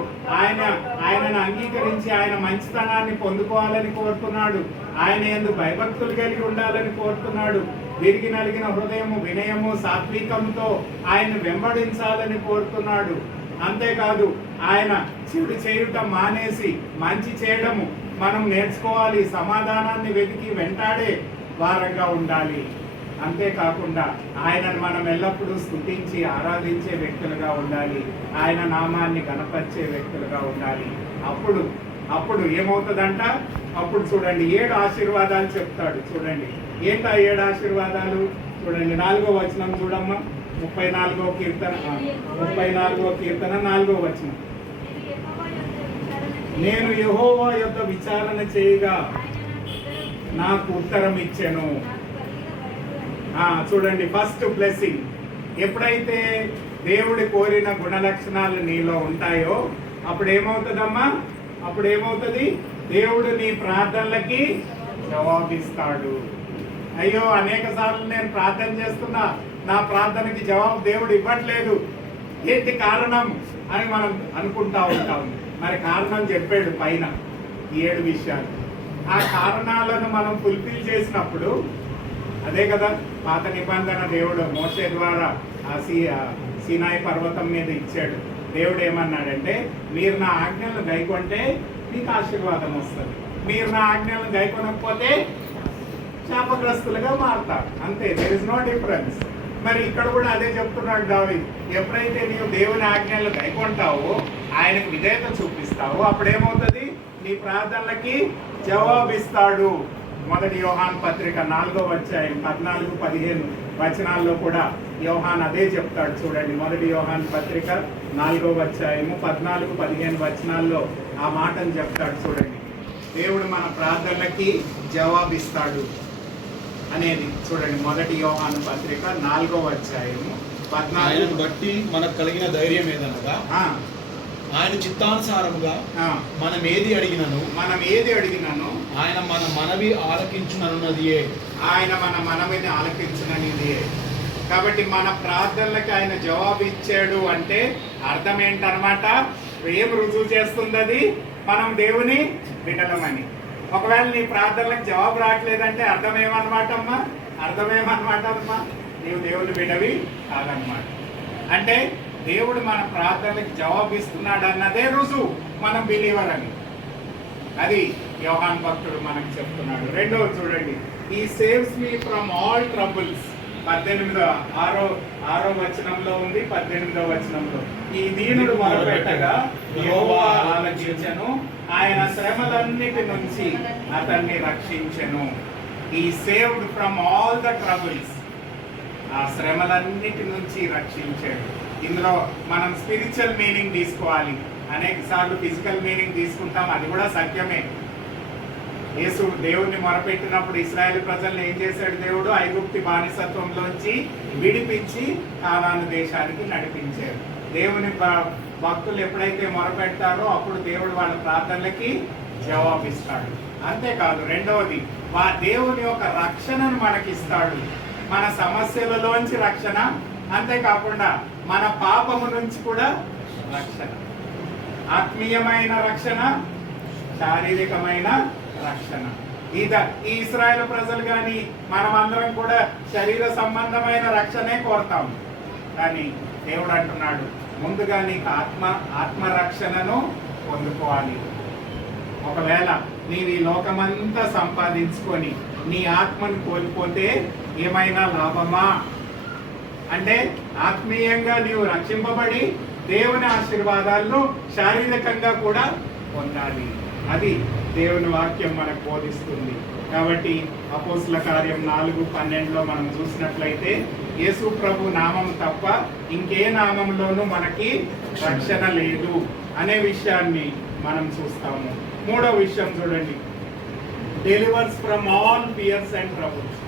ఆయనను అంగీకరించి ఆయన మంచితనాన్ని పొందుకోవాలని కోరుతున్నాడు. ఆయన యందు భయభక్తులు కలిగి ఉండాలని కోరుతున్నాడు. విరిగి నలిగిన హృదయము, వినయము, సాత్వికంతో ఆయన వెంబడించాలని కోరుతున్నాడు. అంతేకాదు ఆయన చెడు చేయుట మానేసి మంచి చేయడము మనం నేర్చుకోవాలి. సమాధానాన్ని వెతికి వెంటాడే వారంగా ఉండాలి. అంతేకాకుండా ఆయనను మనం ఎల్లప్పుడూ స్తుతించి ఆరాధించే వ్యక్తులుగా ఉండాలి. ఆయన నామాన్ని గణపరిచే వ్యక్తులుగా ఉండాలి. అప్పుడు ఏమవుతుందంట? అప్పుడు చూడండి 7 ఆశీర్వాదాలు చెప్తాడు. చూడండి ఏంటా 7 ఆశీర్వాదాలు? చూడండి 4వ వచనం చూడమ్మా. 34వ కీర్తన 4వ వచనం. నేను యెహోవా యొద్ద విచారణ చేయగా నాకు ఉత్తరం ఇచ్చెను. చూడండి ఫస్ట్ బ్లెస్సింగ్. ఎప్పుడైతే దేవుడి కోరిన గుణ లక్షణాలు నీలో ఉంటాయో అప్పుడు ఏమవుతుందమ్మా? అప్పుడు ఏమవుతుంది? దేవుడు నీ ప్రార్థనలకి జవాబిస్తాడు. అయ్యో అనేక సార్లు నేను ప్రార్థన చేస్తున్నా, నా ప్రార్థనకి జవాబు దేవుడు ఇవ్వట్లేదు, ఏంటి కారణం అని మనం అనుకుంటా ఉంటాం. మరి కారణం చెప్పాడు పైన 7 విషయాలు. ఆ కారణాలను మనం ఫుల్ఫిల్ చేసినప్పుడు, అదే కదా పాత నిబంధన దేవుడు మోషే ద్వారా ఆ సీనాయి పర్వతం మీద ఇచ్చాడు. దేవుడు ఏమన్నాడంటే, మీరు నా ఆజ్ఞలను గైకొంటే మీకు ఆశీర్వాదం వస్తుంది, మీరు నా ఆజ్ఞలను గైకొనకపోతే శాపగ్రస్తులుగా మారుతారు. అంతే, దేర్ ఇస్ నో డిఫరెన్స్. మరి ఇక్కడ కూడా అదే చెప్తున్నాడు దావీదు. ఎప్పుడైతే నీవు దేవుని ఆజ్ఞలు గైకొంటావో, ఆయనకు విధేయత చూపిస్తావో, అప్పుడేమవుతుంది? నీ ప్రార్థనలకి జవాబిస్తాడు. మొదటి యోహాను పత్రిక 4వ అధ్యాయం 14-15 వచనాల్లో కూడా యోహాన్ అదే చెప్తాడు. చూడండి మొదటి యోహాను పత్రిక 4వ అధ్యాయము 14-15 వచనాల్లో ఆ మాటను చెప్తాడు. చూడండి, దేవుడు మన ప్రార్థనలకి జవాబిస్తాడు అనేది. చూడండి మొదటి యోహాను పత్రిక 4వ అధ్యాయము 14 బట్టి మనకు కలిగిన ధైర్యం ఏదనగా ఆయన చిత్తానుసారముగా మనం ఏది అడిగినను ఆయన మన మనవి ఆలకించునన్నదియే. ఆయన మన మనవిని ఆలకించుననిదియే. కాబట్టి మన ప్రార్థనలకి ఆయన జవాబు ఇచ్చాడు అంటే అర్థం ఏంటనమాట? ఏం రుజువు చేస్తుంది? అది మనం దేవుని బిడ్డలమని. ఒకవేళ నీ ప్రార్థనలకు జవాబు రావట్లేదంటే అర్థమేమన్నమాట అమ్మా? నీవు దేవుని బిడ్డవి కాదన్నమాట. అంటే దేవుడు మన ప్రార్థనలకు జవాబిస్తున్నాడు అన్నదే రుజువు మనం బిలీవర్ అని. అది యోహాన్ భక్తుడు మనకు చెప్తున్నాడు. రెండవ చూడండి, he saves me from all troubles. 6వ వచనంలో ఉంది, 18వ వచనంలో, ఈ దీనుడు మొరపెట్టగా యెహోవా ఆలకించెను, ఆయన శ్రమలన్నిటి నుంచి అతన్ని రక్షించెను. He saved from all the troubles. ఆ శ్రమలన్నిటి నుంచి రక్షించాడు. ఇందులో మనం స్పిరిచువల్ మీనింగ్ తీసుకోవాలి. అనేక సార్లు ఫిజికల్ మీనింగ్ తీసుకుంటాం, అది కూడా సత్యమే. యేసు దేవుణ్ణి మొరపెట్టినప్పుడు ఇశ్రాయేలు ప్రజల్ని ఏం చేశాడు? దేవుడు ఐగుప్తి బానిసత్వంలోంచి విడిపించి కానాను దేశానికి నడిపించాడు. దేవుని భక్తులు ఎప్పుడైతే మొరపెడతారో అప్పుడు దేవుడు వాళ్ళ ప్రార్థనలకి జవాబిస్తాడు. అంతేకాదు, రెండవది దేవుని యొక్క రక్షణను మనకిస్తాడు. మన సమస్యలలోంచి రక్షణ, అంతేకాకుండా మన పాపము నుంచి కూడా రక్షణ. ఆత్మీయమైన రక్షణ, శారీరకమైన రక్షణ. ఈ ఇశ్రాయేలు ప్రజలు కానీ మనమందరం కూడా శరీర సంబంధమైన రక్షణే కోరుతాం. కానీ దేవుడు అంటున్నాడు, ముందుగా నీకు ఆత్మరక్షణను పొందుకోవాలి. ఒకవేళ నీవు ఈ లోకమంతా సంపాదించుకొని నీ ఆత్మను కోల్పోతే ఏమైనా లాభమా? అంటే ఆత్మీయంగా నీవు రక్షింపబడి దేవుని ఆశీర్వాదాలను శారీరకంగా కూడా పొందాలి. అది దేవుని వాక్యం మనకు బోధిస్తుంది. కాబట్టి అపోస్తుల కార్యం 4:12 మనం చూసినట్లయితే యేసు ప్రభు నామం తప్ప ఇంకే నామంలోనూ మనకి రక్షణ లేదు అనే విషయాన్ని మనం చూస్తాము. మూడో విషయం చూడండి, delivers from all fears and troubles.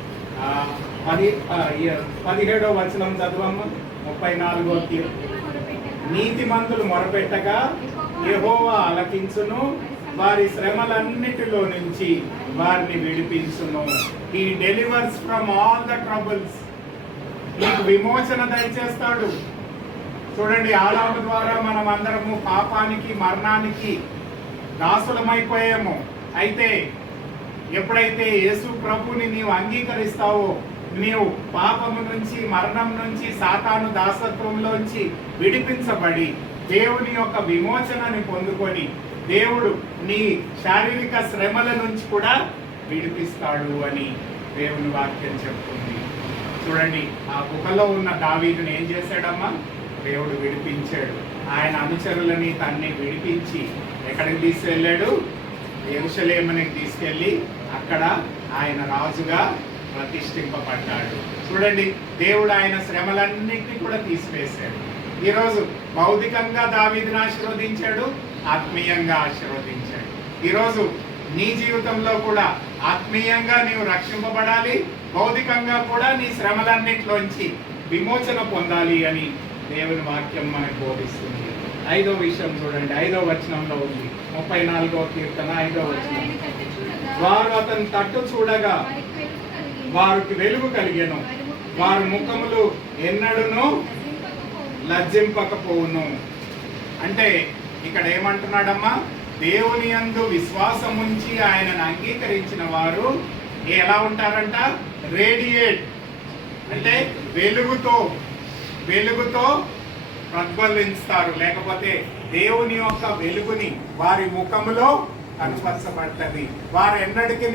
17వ వచనం చదువమ్మ. 34వ కీర్తన. నీతిమంతులు మొరపెట్టగా యెహోవా ఆలకించును, వారి శ్రమలన్నిటిలో నుంచి వారిని విడిపించును. He delivers from all the troubles. నీకు విమోచన దయచేస్తాడు. చూడండి, ఆదాము ద్వారా మనం అందరము పాపానికి మరణానికి దాసులమైపోయాము. అయితే ఎప్పుడైతే యేసు ప్రభుని నీవు అంగీకరిస్తావో, నీవు పాపము నుంచి, మరణం నుంచి, సాతాను దాసత్వంలోంచి విడిపించబడి దేవుని యొక్క విమోచనని పొందుకొని దేవుడు నీ శారీరక శ్రమల నుంచి కూడా విడిపిస్తాడు అని దేవుని వాక్యం చెప్తుంది. చూడండి, ఆ గుహలో ఉన్న దావీదుని ఏం చేశాడమ్మా? దేవుడు విడిపించాడు. ఆయన అనుచరులని తన్ని విడిపించి ఎక్కడికి తీసుకెళ్ళాడు? యెరూషలేమునికి తీసుకెళ్ళి అక్కడ ఆయన రాజుగా ప్రతిష్ఠింపబడ్డాడు. చూడండి, దేవుడు ఆయన శ్రమలన్నింటినీ కూడా తీసివేశాడు. ఈరోజు భౌతికంగా దావీదుని ఆశీర్వదించాడు, ఆత్మీయంగా ఆశీర్వదించాడు. ఈరోజు నీ జీవితంలో కూడా ఆత్మీయంగా నీవు రక్షింపబడాలి, భౌతికంగా కూడా నీ శ్రమలన్నింటిలోంచి విమోచన పొందాలి అని దేవుని వాక్యం మనకు బోధిస్తుంది. 5వ విషయం చూడండి, 5వ వచనంలో ఉంది. 34వ కీర్తన 5వ వచనం. వారు అతని తట్టు చూడగా వారికి వెలుగు కలిగెను, వారి ముఖములు ఎన్నడూను లజ్జింపకపోవును. అంటే ఇక్కడ ఏమంటున్నాడమ్మా? దేవుని యందు విశ్వాసం ఉంచి ఆయనను అంగీకరించిన వారు ఎలా ఉంటారంట? రేడియేట్, అంటే వెలుగుతో ప్రజ్వలిస్తారు. లేకపోతే దేవుని యొక్క వెలుగుని వారి ముఖములో కనపరచబడుతుంది. వారు ఎన్నటికీ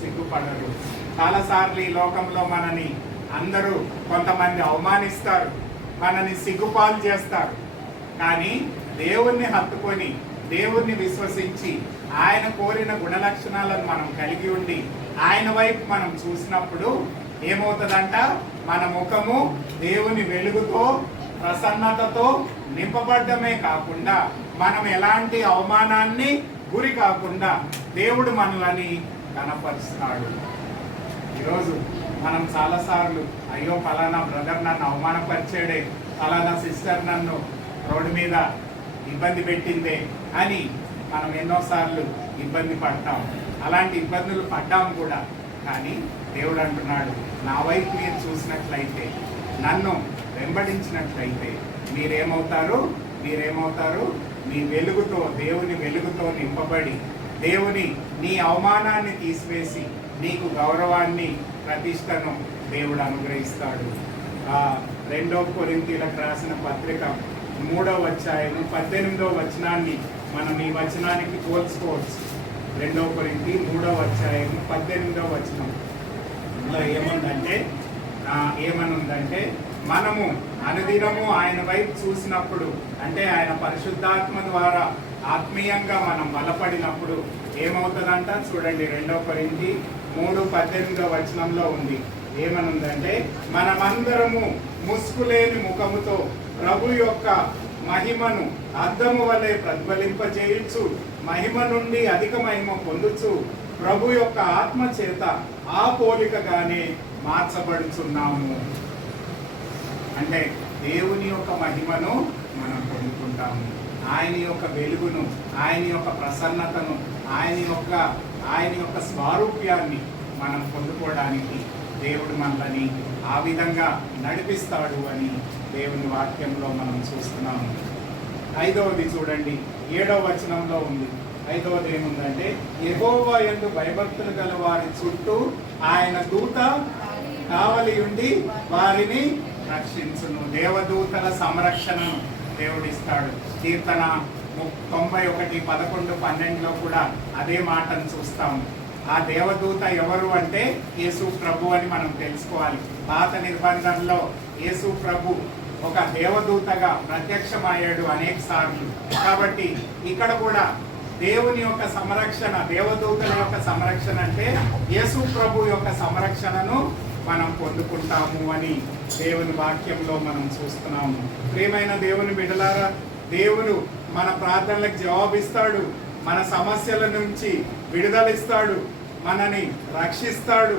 సిగ్గుపడరు. చాలాసార్లు ఈ లోకంలో మనని అందరూ, కొంతమంది అవమానిస్తారు, మనని సిగ్గుపాలు చేస్తారు. కానీ దేవుణ్ణి హత్తుకొని, దేవుణ్ణి విశ్వసించి, ఆయన కోరిన గుణలక్షణాలను మనం కలిగి ఉండి ఆయన వైపు మనం చూసినప్పుడు ఏమవుతుందంట? మన ముఖము దేవుని వెలుగుతో, ప్రసన్నతతో నింపబడ్డమే కాకుండా మనం ఎలాంటి అవమానాన్ని గురి కాకుండా దేవుడు మనల్ని కనపరుస్తాడు. ఈరోజు మనం చాలాసార్లు అయ్యో ఫలానా బ్రదర్ నన్ను అవమానపరిచాడే, ఫలానా సిస్టర్ నన్ను రోడ్డు మీద ఇబ్బంది పెట్టిందే అని మనం ఎన్నోసార్లు ఇబ్బంది పడతాం. అలాంటి ఇబ్బందులు పడ్డాం కూడా. కానీ దేవుడు అంటున్నాడు, నా వైపు మీరు చూసినట్లయితే, నన్ను వెంబడించినట్లయితే మీరేమవుతారు? మీ వెలుగుతో, దేవుని వెలుగుతో నింపబడి, దేవుని నీ అవమానాన్ని తీసివేసి నీకు గౌరవాన్ని, ప్రతిష్టను దేవుడు అనుగ్రహిస్తాడు. 2 కొరింథీయులకు రాసిన పత్రిక 3వ అధ్యాయం 18వ వచనాన్ని మనం ఈ వచనానికి పోల్చుకోవచ్చు. 2 కొరింథీ 3వ అధ్యాయం 18వ వచనం ఏమనుందంటే మనము అనుదినము ఆయన వైపు చూసినప్పుడు, అంటే ఆయన పరిశుద్ధాత్మ ద్వారా ఆత్మీయంగా మనం బలపడినప్పుడు ఏమవుతుందంట చూడండి. 2 కొరింథీ 3:18 ఉంది. ఏమనుందంటే, మనమందరము ముసుగులేని ముఖముతో ప్రభు యొక్క మహిమను అద్దము వలె ప్రతిఫలింపజేయచ్చు, మహిమ నుండి అధిక మహిమ పొందుచు ప్రభు యొక్క ఆత్మ చేత ఆ పోలికగానే మార్చబడుచున్నాము. అంటే దేవుని యొక్క మహిమను మనం పొందుకుంటాము, ఆయన యొక్క వెలుగును, ఆయన యొక్క ప్రసన్నతను, ఆయన యొక్క స్వారూప్యాన్ని మనం పొందుకోవడానికి దేవుడు మనల్ని ఆ విధంగా నడిపిస్తాడు అని దేవుని వాక్యంలో మనం చూస్తున్నాము. 5వది చూడండి, 7వ వచనంలో ఉంది. 5వది ఏముందంటే, యెహోవా యందు భయభక్తులు గల వారి చుట్టూ ఆయన దూత కావలి ఉండి వారిని రక్షించును. దేవదూతల సంరక్షణను దేవుడిస్తాడు. కీర్తన 91:11-12 కూడా అదే మాటను చూస్తాము. ఆ దేవదూత ఎవరు అంటే యేసు ప్రభు అని మనం తెలుసుకోవాలి. పాత నిబంధనలో యేసు ప్రభు ఒక దేవదూతగా ప్రత్యక్షమయ్యాడు అనేక సార్లు. కాబట్టి ఇక్కడ కూడా దేవుని యొక్క సంరక్షణ, దేవదూతల యొక్క సంరక్షణ అంటే యేసు ప్రభు యొక్క సంరక్షణను మనం పొందుకుంటాము అని దేవుని వాక్యంలో మనం చూస్తున్నాము. ప్రియమైన దేవుని బిడ్డలారా, దేవుడు మన ప్రార్థనలకు జవాబిస్తాడు, మన సమస్యల నుంచి విడుదలిస్తాడు, మనని రక్షిస్తాడు,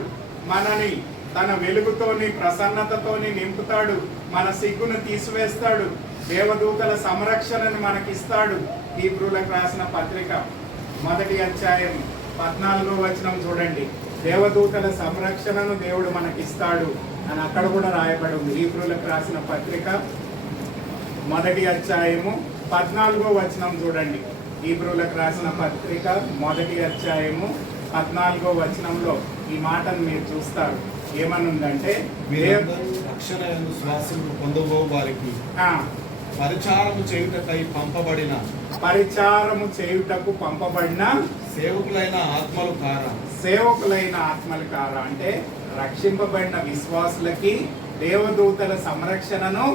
మనని తన వెలుగుతోని ప్రసన్నతతోని నింపుతాడు, మన సిగ్గును తీసివేస్తాడు, దేవదూతల సంరక్షణను మనకిస్తాడు. హీబ్రూలకు రాసిన పత్రిక 1వ అధ్యాయం 14వ వచనం చూడండి. దేవదూతల సంరక్షణను దేవుడు మనకిస్తాడు అని అక్కడ కూడా రాయబడి ఉంది. హీబ్రూలకు రాసిన పత్రిక 1వ అధ్యాయము 14వ వచనం చూడండి. హీబ్రూలకు రాసిన పత్రిక 1వ అధ్యాయము 14వ వచనంలో ఈ మాటను మీరు చూస్తారు. ఏమనుందంటే, రక్షణ శ్వాసము పొందబో వారికి పరిచారము చేయుటకు పంపబడిన సేవకులైన ఆత్మలు కారా అంటే రక్షింపబడిన విశ్వాసులకి దేవదూతల సంరక్షణను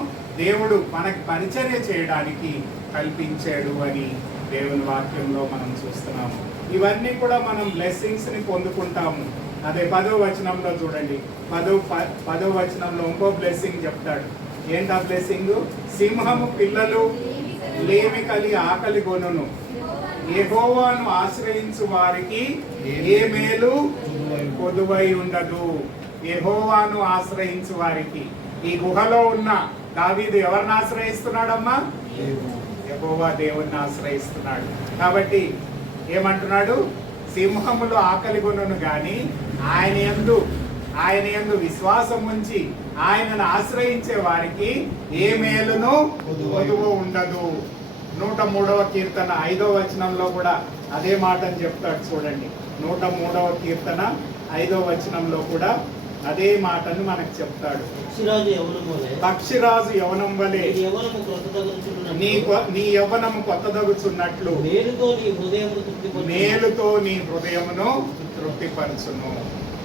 దేవుడు మనకి పరిచర్య చేయడానికి కల్పించాడు అని దేవుని వాక్యంలో మనం చూస్తున్నాము. ఇవన్నీ కూడా మనం బ్లెస్సింగ్స్ ని పొందుకుంటాము. అదే 10వ వచనంలో చూడండి. 10వ వచనంలో ఇంకో బ్లెస్సింగ్ చెప్తాడు. ఏంటా బ్లెస్సింగ్? సింహము పిల్లలు లేమి కలి ఆకలి గొనును, యెహోవాను ఆశ్రయించు వారికి ఏ మేలు కొదువై ఉండదు. యెహోవాను ఆశ్రయించు వారికి. ఈ గుహలో ఉన్న దావీదు ఎవరిని ఆశ్రయిస్తున్నాడమ్మా? యెహోవా దేవుణ్ణి ఆశ్రయిస్తున్నాడు. కాబట్టి ఏమంటున్నాడు? సింహములు ఆకలి గొనును గాని ఆయన యందు విశ్వాసం ఉంచి ఆయనను ఆశ్రయించే వారికి ఏ మేలును కొదువు ఉండదు. 103వ కీర్తన 5వ వచనంలో కూడా అదే మాటని చెప్తాడు. చూడండి, 103వ కీర్తన 5వ వచనంలో కూడా అదే మాటను మనకు చెప్తాడు. పక్షిరాజు యవనం వలె నీ యవ్వనము కొత్తదగుచున్నట్లు మేలుతో నీ హృదయమును తృప్తిపరచును.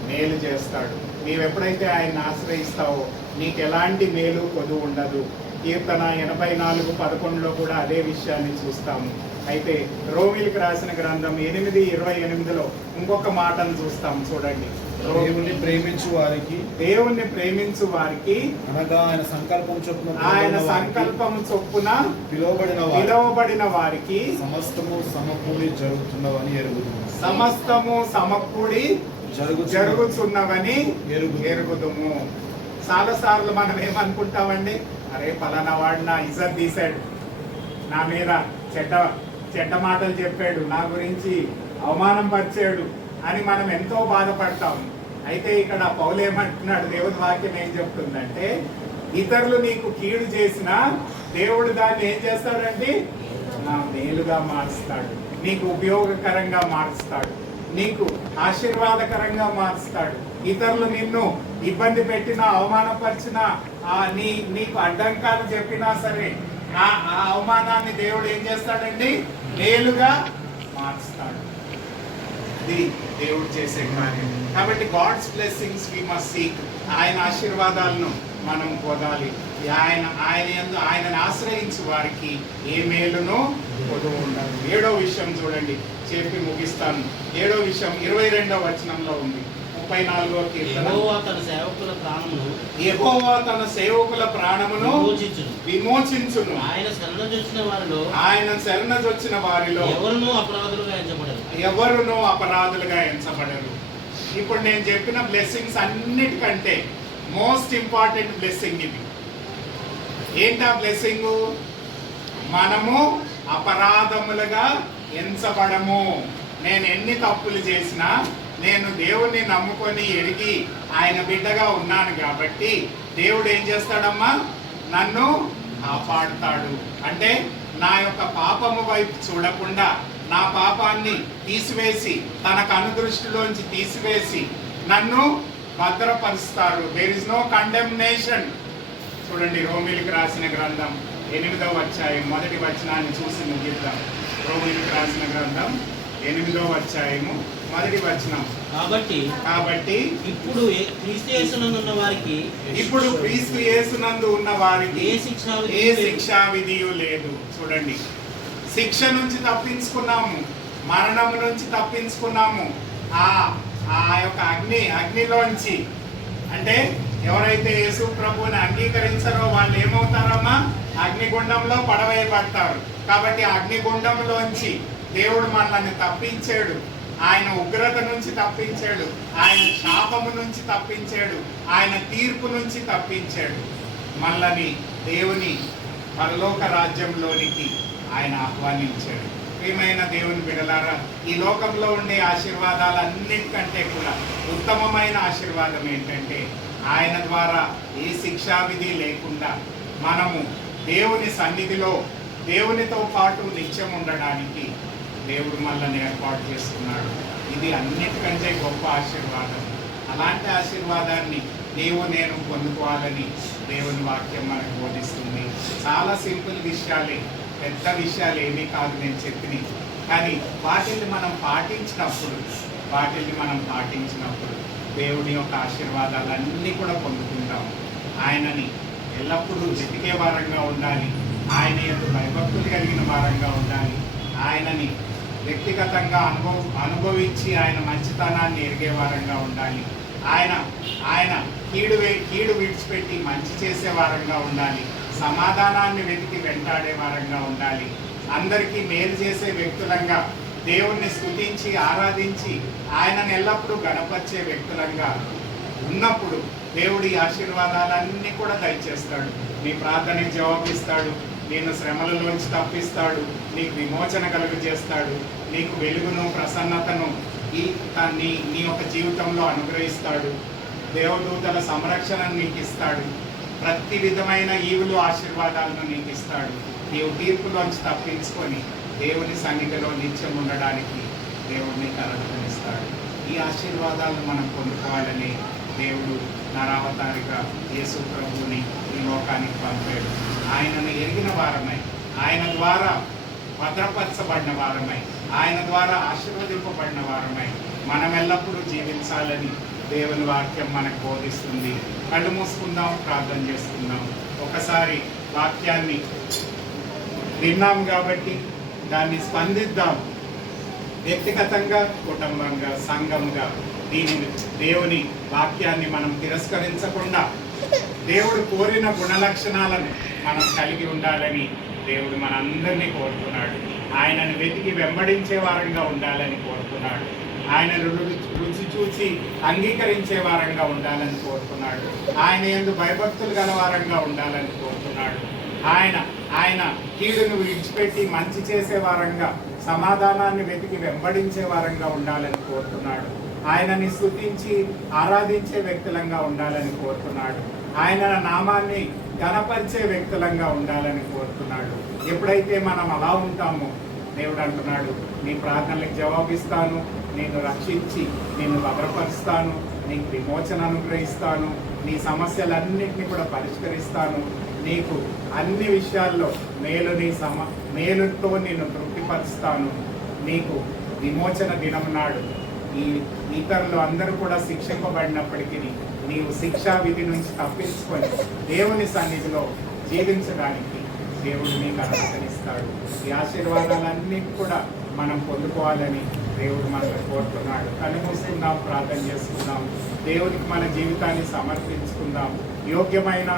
మేలు చేస్తాడు. నీవెప్పుడైతే ఆయన ఆశ్రయిస్తావో నీకు ఎలాంటి మేలు కొదువు ఉండదు. కీర్తన 84:11 కూడా అదే విషయాన్ని చూస్తాము. అయితే రోమిలికి రాసిన గ్రంథం 8:28 ఇంకొక మాటను చూస్తాం. చూడండి, దేవుణ్ణి ప్రేమించు వారికి అనగా ఆయన సంకల్పం చొప్పున పిలువబడిన వారికి సమస్తము సమకూడి జరుగుతున్నవని ఎరుగుదుము. చాలా సార్లు మనం ఏమనుకుంటామండి, అరే పలానా వాడు నా ఇజ్జత్ తీశాడు, నా మీద చెడ్డ మాటలు చెప్పాడు, నా గురించి అవమానం పరిచాడు అని మనం ఎంతో బాధపడతాం. అయితే ఇక్కడ పౌలు ఏమంటున్నాడు, దేవుని వాక్యం ఏం చెప్తుందంటే, ఇతరులు నీకు కీడు చేసినా దేవుడు దాన్ని ఏం చేస్తాడంటే నా మేలుగా మారుస్తాడు, నీకు ఉపయోగకరంగా మారుస్తాడు, నీకు ఆశీర్వాదకరంగా మారుస్తాడు. ఇతరులు నిన్ను ఇబ్బంది పెట్టినా అవమానపరిచినా నీకు అడ్డంకాలు చెప్పినా సరే ఆ అవమానాన్ని దేవుడు ఏం చేస్తాడండి? మేలుగా మారుస్తాడు. ఇది దేవుడు చేసే కార్యం. కాబట్టి God's blessings we must seek. ఆయన ఆశీర్వాదాలను మనం పొందాలి. ఆయనను ఆశ్రయించి వారికి ఏ మేలునో పొందువు ఉండదు. 7వ విషయం చూడండి, చెప్పి ముగిస్తాను. 7వ విషయం 22వ వచనంలో ఉంది. 34వ కీర్తన. యెహోవా తన సేవకుల ప్రాణమును విమోచించును. ఆయన శరణజొచ్చిన వారిలో ఎవరునూ అపరాధులుగా ఎంచబడరు. ఇప్పుడు నేను చెప్పిన బ్లెస్సింగ్స్ అన్నిటికంటే మోస్ట్ ఇంపార్టెంట్ బ్లెస్సింగ్ ఇది. ఏంటా బ్లెస్సింగ్? మనము అపరాధములుగా ఎంచబడము. నేను ఎన్ని తప్పులు చేసినా, నేను దేవుణ్ణి నమ్ముకొని ఎరిగి ఆయన బిడ్డగా ఉన్నాను కాబట్టి దేవుడు ఏం చేస్తాడమ్మా? నన్ను కాపాడుతాడు. అంటే నా యొక్క పాపము వైపు చూడకుండా నా పాపాన్ని తీసివేసి, తన కనుదృష్టిలోంచి తీసివేసి నన్ను భద్రపరుస్తారు. There is no condemnation. చూడండి, రోమిలికి రాసిన గ్రంథం 8వ అధ్యాయం 1వ వచనాన్ని చూసి ముగిద్దాం. రోమిలికి రాసిన గ్రంథం 8వ అధ్యాయము 1వ వచనం. కాబట్టి ఇప్పుడు క్రీస్తు యేసునందు ఉన్న వారికి ఏ శిక్షా విధియు లేదు. చూడండి, శిక్ష నుంచి తప్పించుకున్నాము, మరణము నుంచి తప్పించుకున్నాము. ఆ యొక్క అగ్నిలోంచి, అంటే ఎవరైతే యేసు ప్రభువుని అంగీకరించారో వాళ్ళు ఏమవుతారమ్మా? అగ్నిగుండంలో పడవేయబడతారు. కాబట్టి అగ్నిగుండంలోంచి దేవుడు మనల్ని తప్పించాడు. ఆయన ఉగ్రత నుంచి తప్పించాడు, ఆయన శాపము నుంచి తప్పించాడు, ఆయన తీర్పు నుంచి తప్పించాడు. మనల్ని దేవుని పరలోక రాజ్యంలోనికి ఆయన ఆహ్వానించాడు. ప్రియమైన దేవుని బిడ్డలారా, ఈ లోకంలో ఉండే ఆశీర్వాదాలన్నిటికంటే కూడా ఉత్తమమైన ఆశీర్వాదం ఏంటంటే, ఆయన ద్వారా ఏ శిక్షా విధి లేకుండా మనము దేవుని సన్నిధిలో దేవునితో పాటు నిత్యం ఉండడానికి దేవుడు మనల్ని ఏర్పాటు చేసుకున్నాడు. ఇది అన్నిటికంటే గొప్ప ఆశీర్వాదం. అలాంటి ఆశీర్వాదాన్ని నేను పొందుకోవాలని దేవుని వాక్యం మనకు బోధిస్తుంది. చాలా సింపుల్ విషయాలే, పెద్ద విషయాలు ఏమీ కాదు నేను చెప్పినవి. కానీ వాటిని మనం పాటించినప్పుడు దేవుని యొక్క ఆశీర్వాదాలన్నీ కూడా పొందుకుంటాము. ఆయనని ఎల్లప్పుడూ వెతికే వారంగా ఉండాలి. ఆయన యొక్క భయభక్తులు కలిగిన వారంగా ఉండాలి. ఆయనని వ్యక్తిగతంగా అనుభవించి ఆయన మంచితనాన్ని ఎరిగే వారంగా ఉండాలి. ఆయన కీడు విడిచిపెట్టి మంచి చేసే వారంగా ఉండాలి. సమాధానాన్ని వెతికి వెంటాడే వారంగా ఉండాలి. అందరికీ మేలు చేసే వ్యక్తులంగా, దేవుణ్ణి స్తుతించి ఆరాధించి ఆయనను ఎల్లప్పుడూ గణపరిచే వ్యక్తులంగా ఉన్నప్పుడు దేవుడి ఆశీర్వాదాలన్నీ కూడా దయచేస్తాడు. నీ ప్రార్థనకి జవాబిస్తాడు, నేను శ్రమలలోంచి తప్పిస్తాడు, నీకు విమోచన కలుగజేస్తాడు, నీకు వెలుగును ప్రసన్నతను నీ యొక్క జీవితంలో అనుగ్రహిస్తాడు. దేవదూతల సంరక్షణను నీకు ఇస్తాడు. ప్రతి విధమైన ఈవులు ఆశీర్వాదాలను నీకు ఇస్తాడు. నీవు తీర్పులోంచి తప్పించుకొని దేవుని సన్నిధిలో నిత్యం ఉండడానికి దేవుడిని అనుగ్రహిస్తాడు. ఈ ఆశీర్వాదాలను మనం పొందుకోవాలని దేవుడు నరావతారిగా యేసు ప్రభువుని ఈ లోకానికి పంపాడు. ఆయనను ఎరిగిన వారమై, ఆయన ద్వారా భద్రపరచబడిన వారమై, ఆయన ద్వారా ఆశీర్వదింపబడిన వారమై మనం ఎల్లప్పుడూ జీవించాలని దేవుని వాక్యం మనకు బోధిస్తుంది. కళ్ళు మూసుకుందాం, ప్రార్థన చేసుకుందాం. ఒకసారి వాక్యాన్ని విన్నాం కాబట్టి దాన్ని స్పందిద్దాం. వ్యక్తిగతంగా, కుటుంబంగా, సంఘంగా దేవుని వాక్యాన్ని మనం తిరస్కరించకుండా దేవుడు కోరిన గుణలక్షణాలను మనం కలిగి ఉండాలని దేవుడు మనందరినీ కోరుతున్నాడు. ఆయనను వెతికి వెంబడించే వారంగా ఉండాలని కోరుతున్నాడు. ఆయనను రుచి చూసి అంగీకరించే వారంగా ఉండాలని కోరుతున్నాడు. ఆయన యందు భయభక్తులు గల వారంగా ఉండాలని కోరుతున్నాడు. ఆయన కీడును విడిచిపెట్టి మంచి చేసే వారంగా, సమాధానాన్ని వెతికి వెంబడించే వారంగా ఉండాలని కోరుతున్నాడు. ఆయనని స్తుతించి ఆరాధించే వ్యక్తులంగా ఉండాలని కోరుతున్నాడు. ఆయన నామాన్ని ఘనపరిచే వ్యక్తులంగా ఉండాలని కోరుతున్నాడు. ఎప్పుడైతే మనం అలా ఉంటామో దేవుడు అంటున్నాడు, నీ ప్రార్థనలకు జవాబిస్తాను, నేను రక్షించి నిన్ను భద్రపరుస్తాను, నీకు విమోచన అనుగ్రహిస్తాను, నీ సమస్యలన్నింటినీ కూడా పరిష్కరిస్తాను, నీకు అన్ని విషయాల్లో మేలుతో నిన్ను తృప్తిపరుస్తాను, నీకు విమోచన దినం నాడు ఈ ఇతరులు అందరూ కూడా శిక్షింపబడినప్పటికీ నీవు శిక్షా విధి నుంచి తప్పించుకొని దేవుని సన్నిధిలో జీవించడానికి దేవుడు నీకు అనుమతినిస్తాడు. ఈ ఆశీర్వాదాలన్నీ కూడా మనం పొందుకోవాలని దేవుడు మనల్ని కోరుతున్నాడు. కళ్ళు మూసుకుందాం, ప్రార్థన చేసుకుందాం, దేవునికి మన జీవితాన్ని సమర్పించుకుందాం. యోగ్యమైన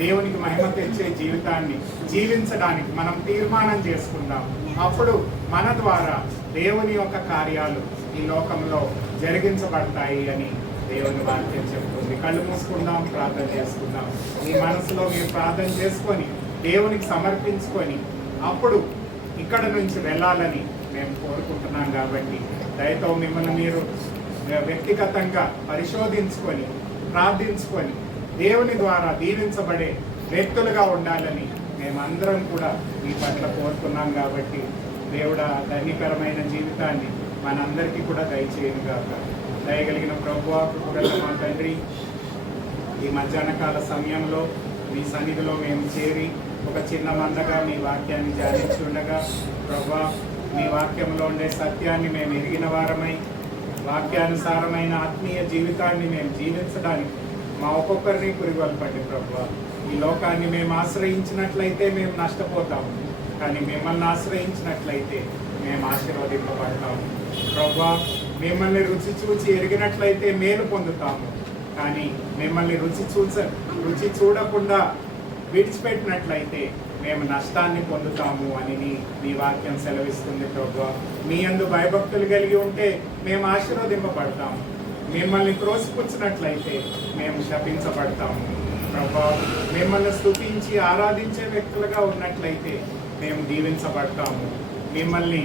దేవునికి మహిమ తెచ్చే జీవితాన్ని జీవించడానికి మనం తీర్మానం చేసుకుందాం. అప్పుడు మన ద్వారా దేవుని యొక్క కార్యాలు ఈ లోకంలో జరిగించబడతాయి అని దేవుని వాక్యం చెప్తుంది. కళ్ళు మూసుకుందాం, ప్రార్థన చేసుకుందాం. మీ మనసులో మీరు ప్రార్థన చేసుకొని దేవునికి సమర్పించుకొని అప్పుడు ఇక్కడ నుంచి వెళ్ళాలని మేము కోరుకుంటున్నాం. కాబట్టి దయతో మిమ్మల్ని మీరు వ్యక్తిగతంగా పరిశోధించుకొని ప్రార్థించుకొని దేవుని ద్వారా దీవించబడే వ్యక్తులుగా ఉండాలని మేమందరం కూడా మీ పట్ల కోరుతున్నాం. కాబట్టి దేవుడా ధన్యకరమైన జీవితాన్ని మనందరికీ కూడా దయచేయనుగాక. దయగలిగిన ప్రభువా, కృపగల మా తండ్రి, ఈ మధ్యాహ్న కాల సమయంలో మీ సన్నిధిలో మేము చేరి ఒక చిన్న మందగా మీ వాక్యాన్ని ధ్యానించుండగా ప్రభువా, మీ వాక్యంలో ఉండే సత్యాన్ని మేము ఎరిగిన వారమై వాక్యానుసారమైన ఆత్మీయ జీవితాన్ని మేము జీవించడానికి మా ఒక్కొక్కరిని పురిగొల్పండి ప్రభువా. ఈ లోకాన్ని మేము ఆశ్రయించినట్లయితే మేము నష్టపోతాము, కానీ మిమ్మల్ని ఆశ్రయించినట్లయితే మేము ఆశీర్వదింపబడతాము ప్రభువా. మిమ్మల్ని రుచి చూచి ఎరిగినట్లయితే మేలు పొందుతాము, కానీ మిమ్మల్ని రుచి చూడకుండా విడిచిపెట్టినట్లయితే మేము నష్టాన్ని పొందుతాము అని మీ వాక్యం సెలవిస్తుంది ప్రభువా. మీ యందు భయభక్తులు కలిగి ఉంటే మేము ఆశీర్వదింపబడతాము, మిమ్మల్ని త్రోసిపుచ్చినట్లయితే మేము శపించబడతాము ప్రభువా. మిమ్మల్ని స్తుతించి ఆరాధించే వ్యక్తులుగా ఉన్నట్లయితే మేము దీవించబడతాము, మిమ్మల్ని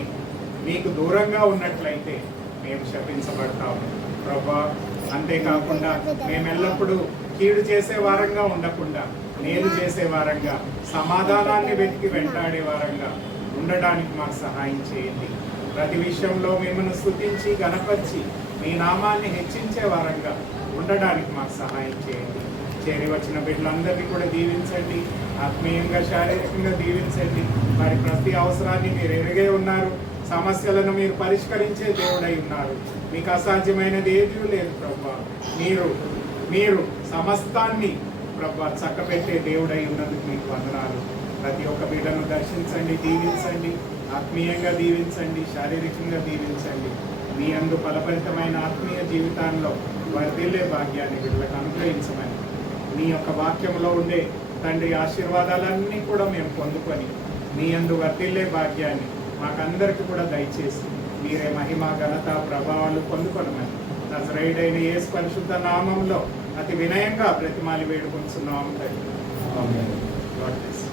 మీకు దూరంగా ఉన్నట్లయితే మేము శపించబడతాము ప్రభువా. అంతేకాకుండా మేము ఎల్లప్పుడూ కీడు చేసే వారంగా ఉండకుండా మేలు చేసే వారంగా, సమాధానాన్ని వెతికి వెంటాడే వారంగా ఉండడానికి మాకు సహాయం చేయండి. ప్రతి విషయంలో మిమ్మల్ని స్తుతించి గణపరిచి మీ నామాన్ని హెచ్చించే వారంగా ఉండడానికి మాకు సహాయం చేయండి. చేరి వచ్చిన బిడ్డలందరినీ కూడా దీవించండి, ఆత్మీయంగా శారీరకంగా దీవించండి. వారి ప్రతి అవసరాన్ని మీరు ఎరిగే ఉన్నారు, సమస్యలను మీరు పరిష్కరించే దేవుడై ఉన్నారు. మీకు అసాధ్యమైనది ఏదీ లేదు ప్రభా. మీరు సమస్తాన్ని ప్రభా చక్కబెట్టే దేవుడై ఉన్నందుకు మీకు వందనాలు. ప్రతి ఒక్క బిడ్డను దర్శించండి, దీవించండి, ఆత్మీయంగా దీవించండి, శారీరకంగా దీవించండి. మీ అందు ఫలభరితమైన ఆత్మీయ జీవితాల్లో వర్ధిల్లే భాగ్యాన్ని బిడ్డలకు అనుగ్రహించమని మీ యొక్క వాక్యంలో ఉండే తండ్రి ఆశీర్వాదాలన్నీ కూడా మేము పొందుకొని మీ అందు వర్ధిల్లే భాగ్యాన్ని మాకందరికీ కూడా దయచేసి మీరే మహిమ, ఘనత, ప్రభావాలు పొందుకొనమని నజరేయుడైన యేసు పరిశుద్ధ నామంలో అతి వినయంగా బ్రతిమాలి వేడుకొంచున్నాము తండ్రి. ఆమేన్. God bless.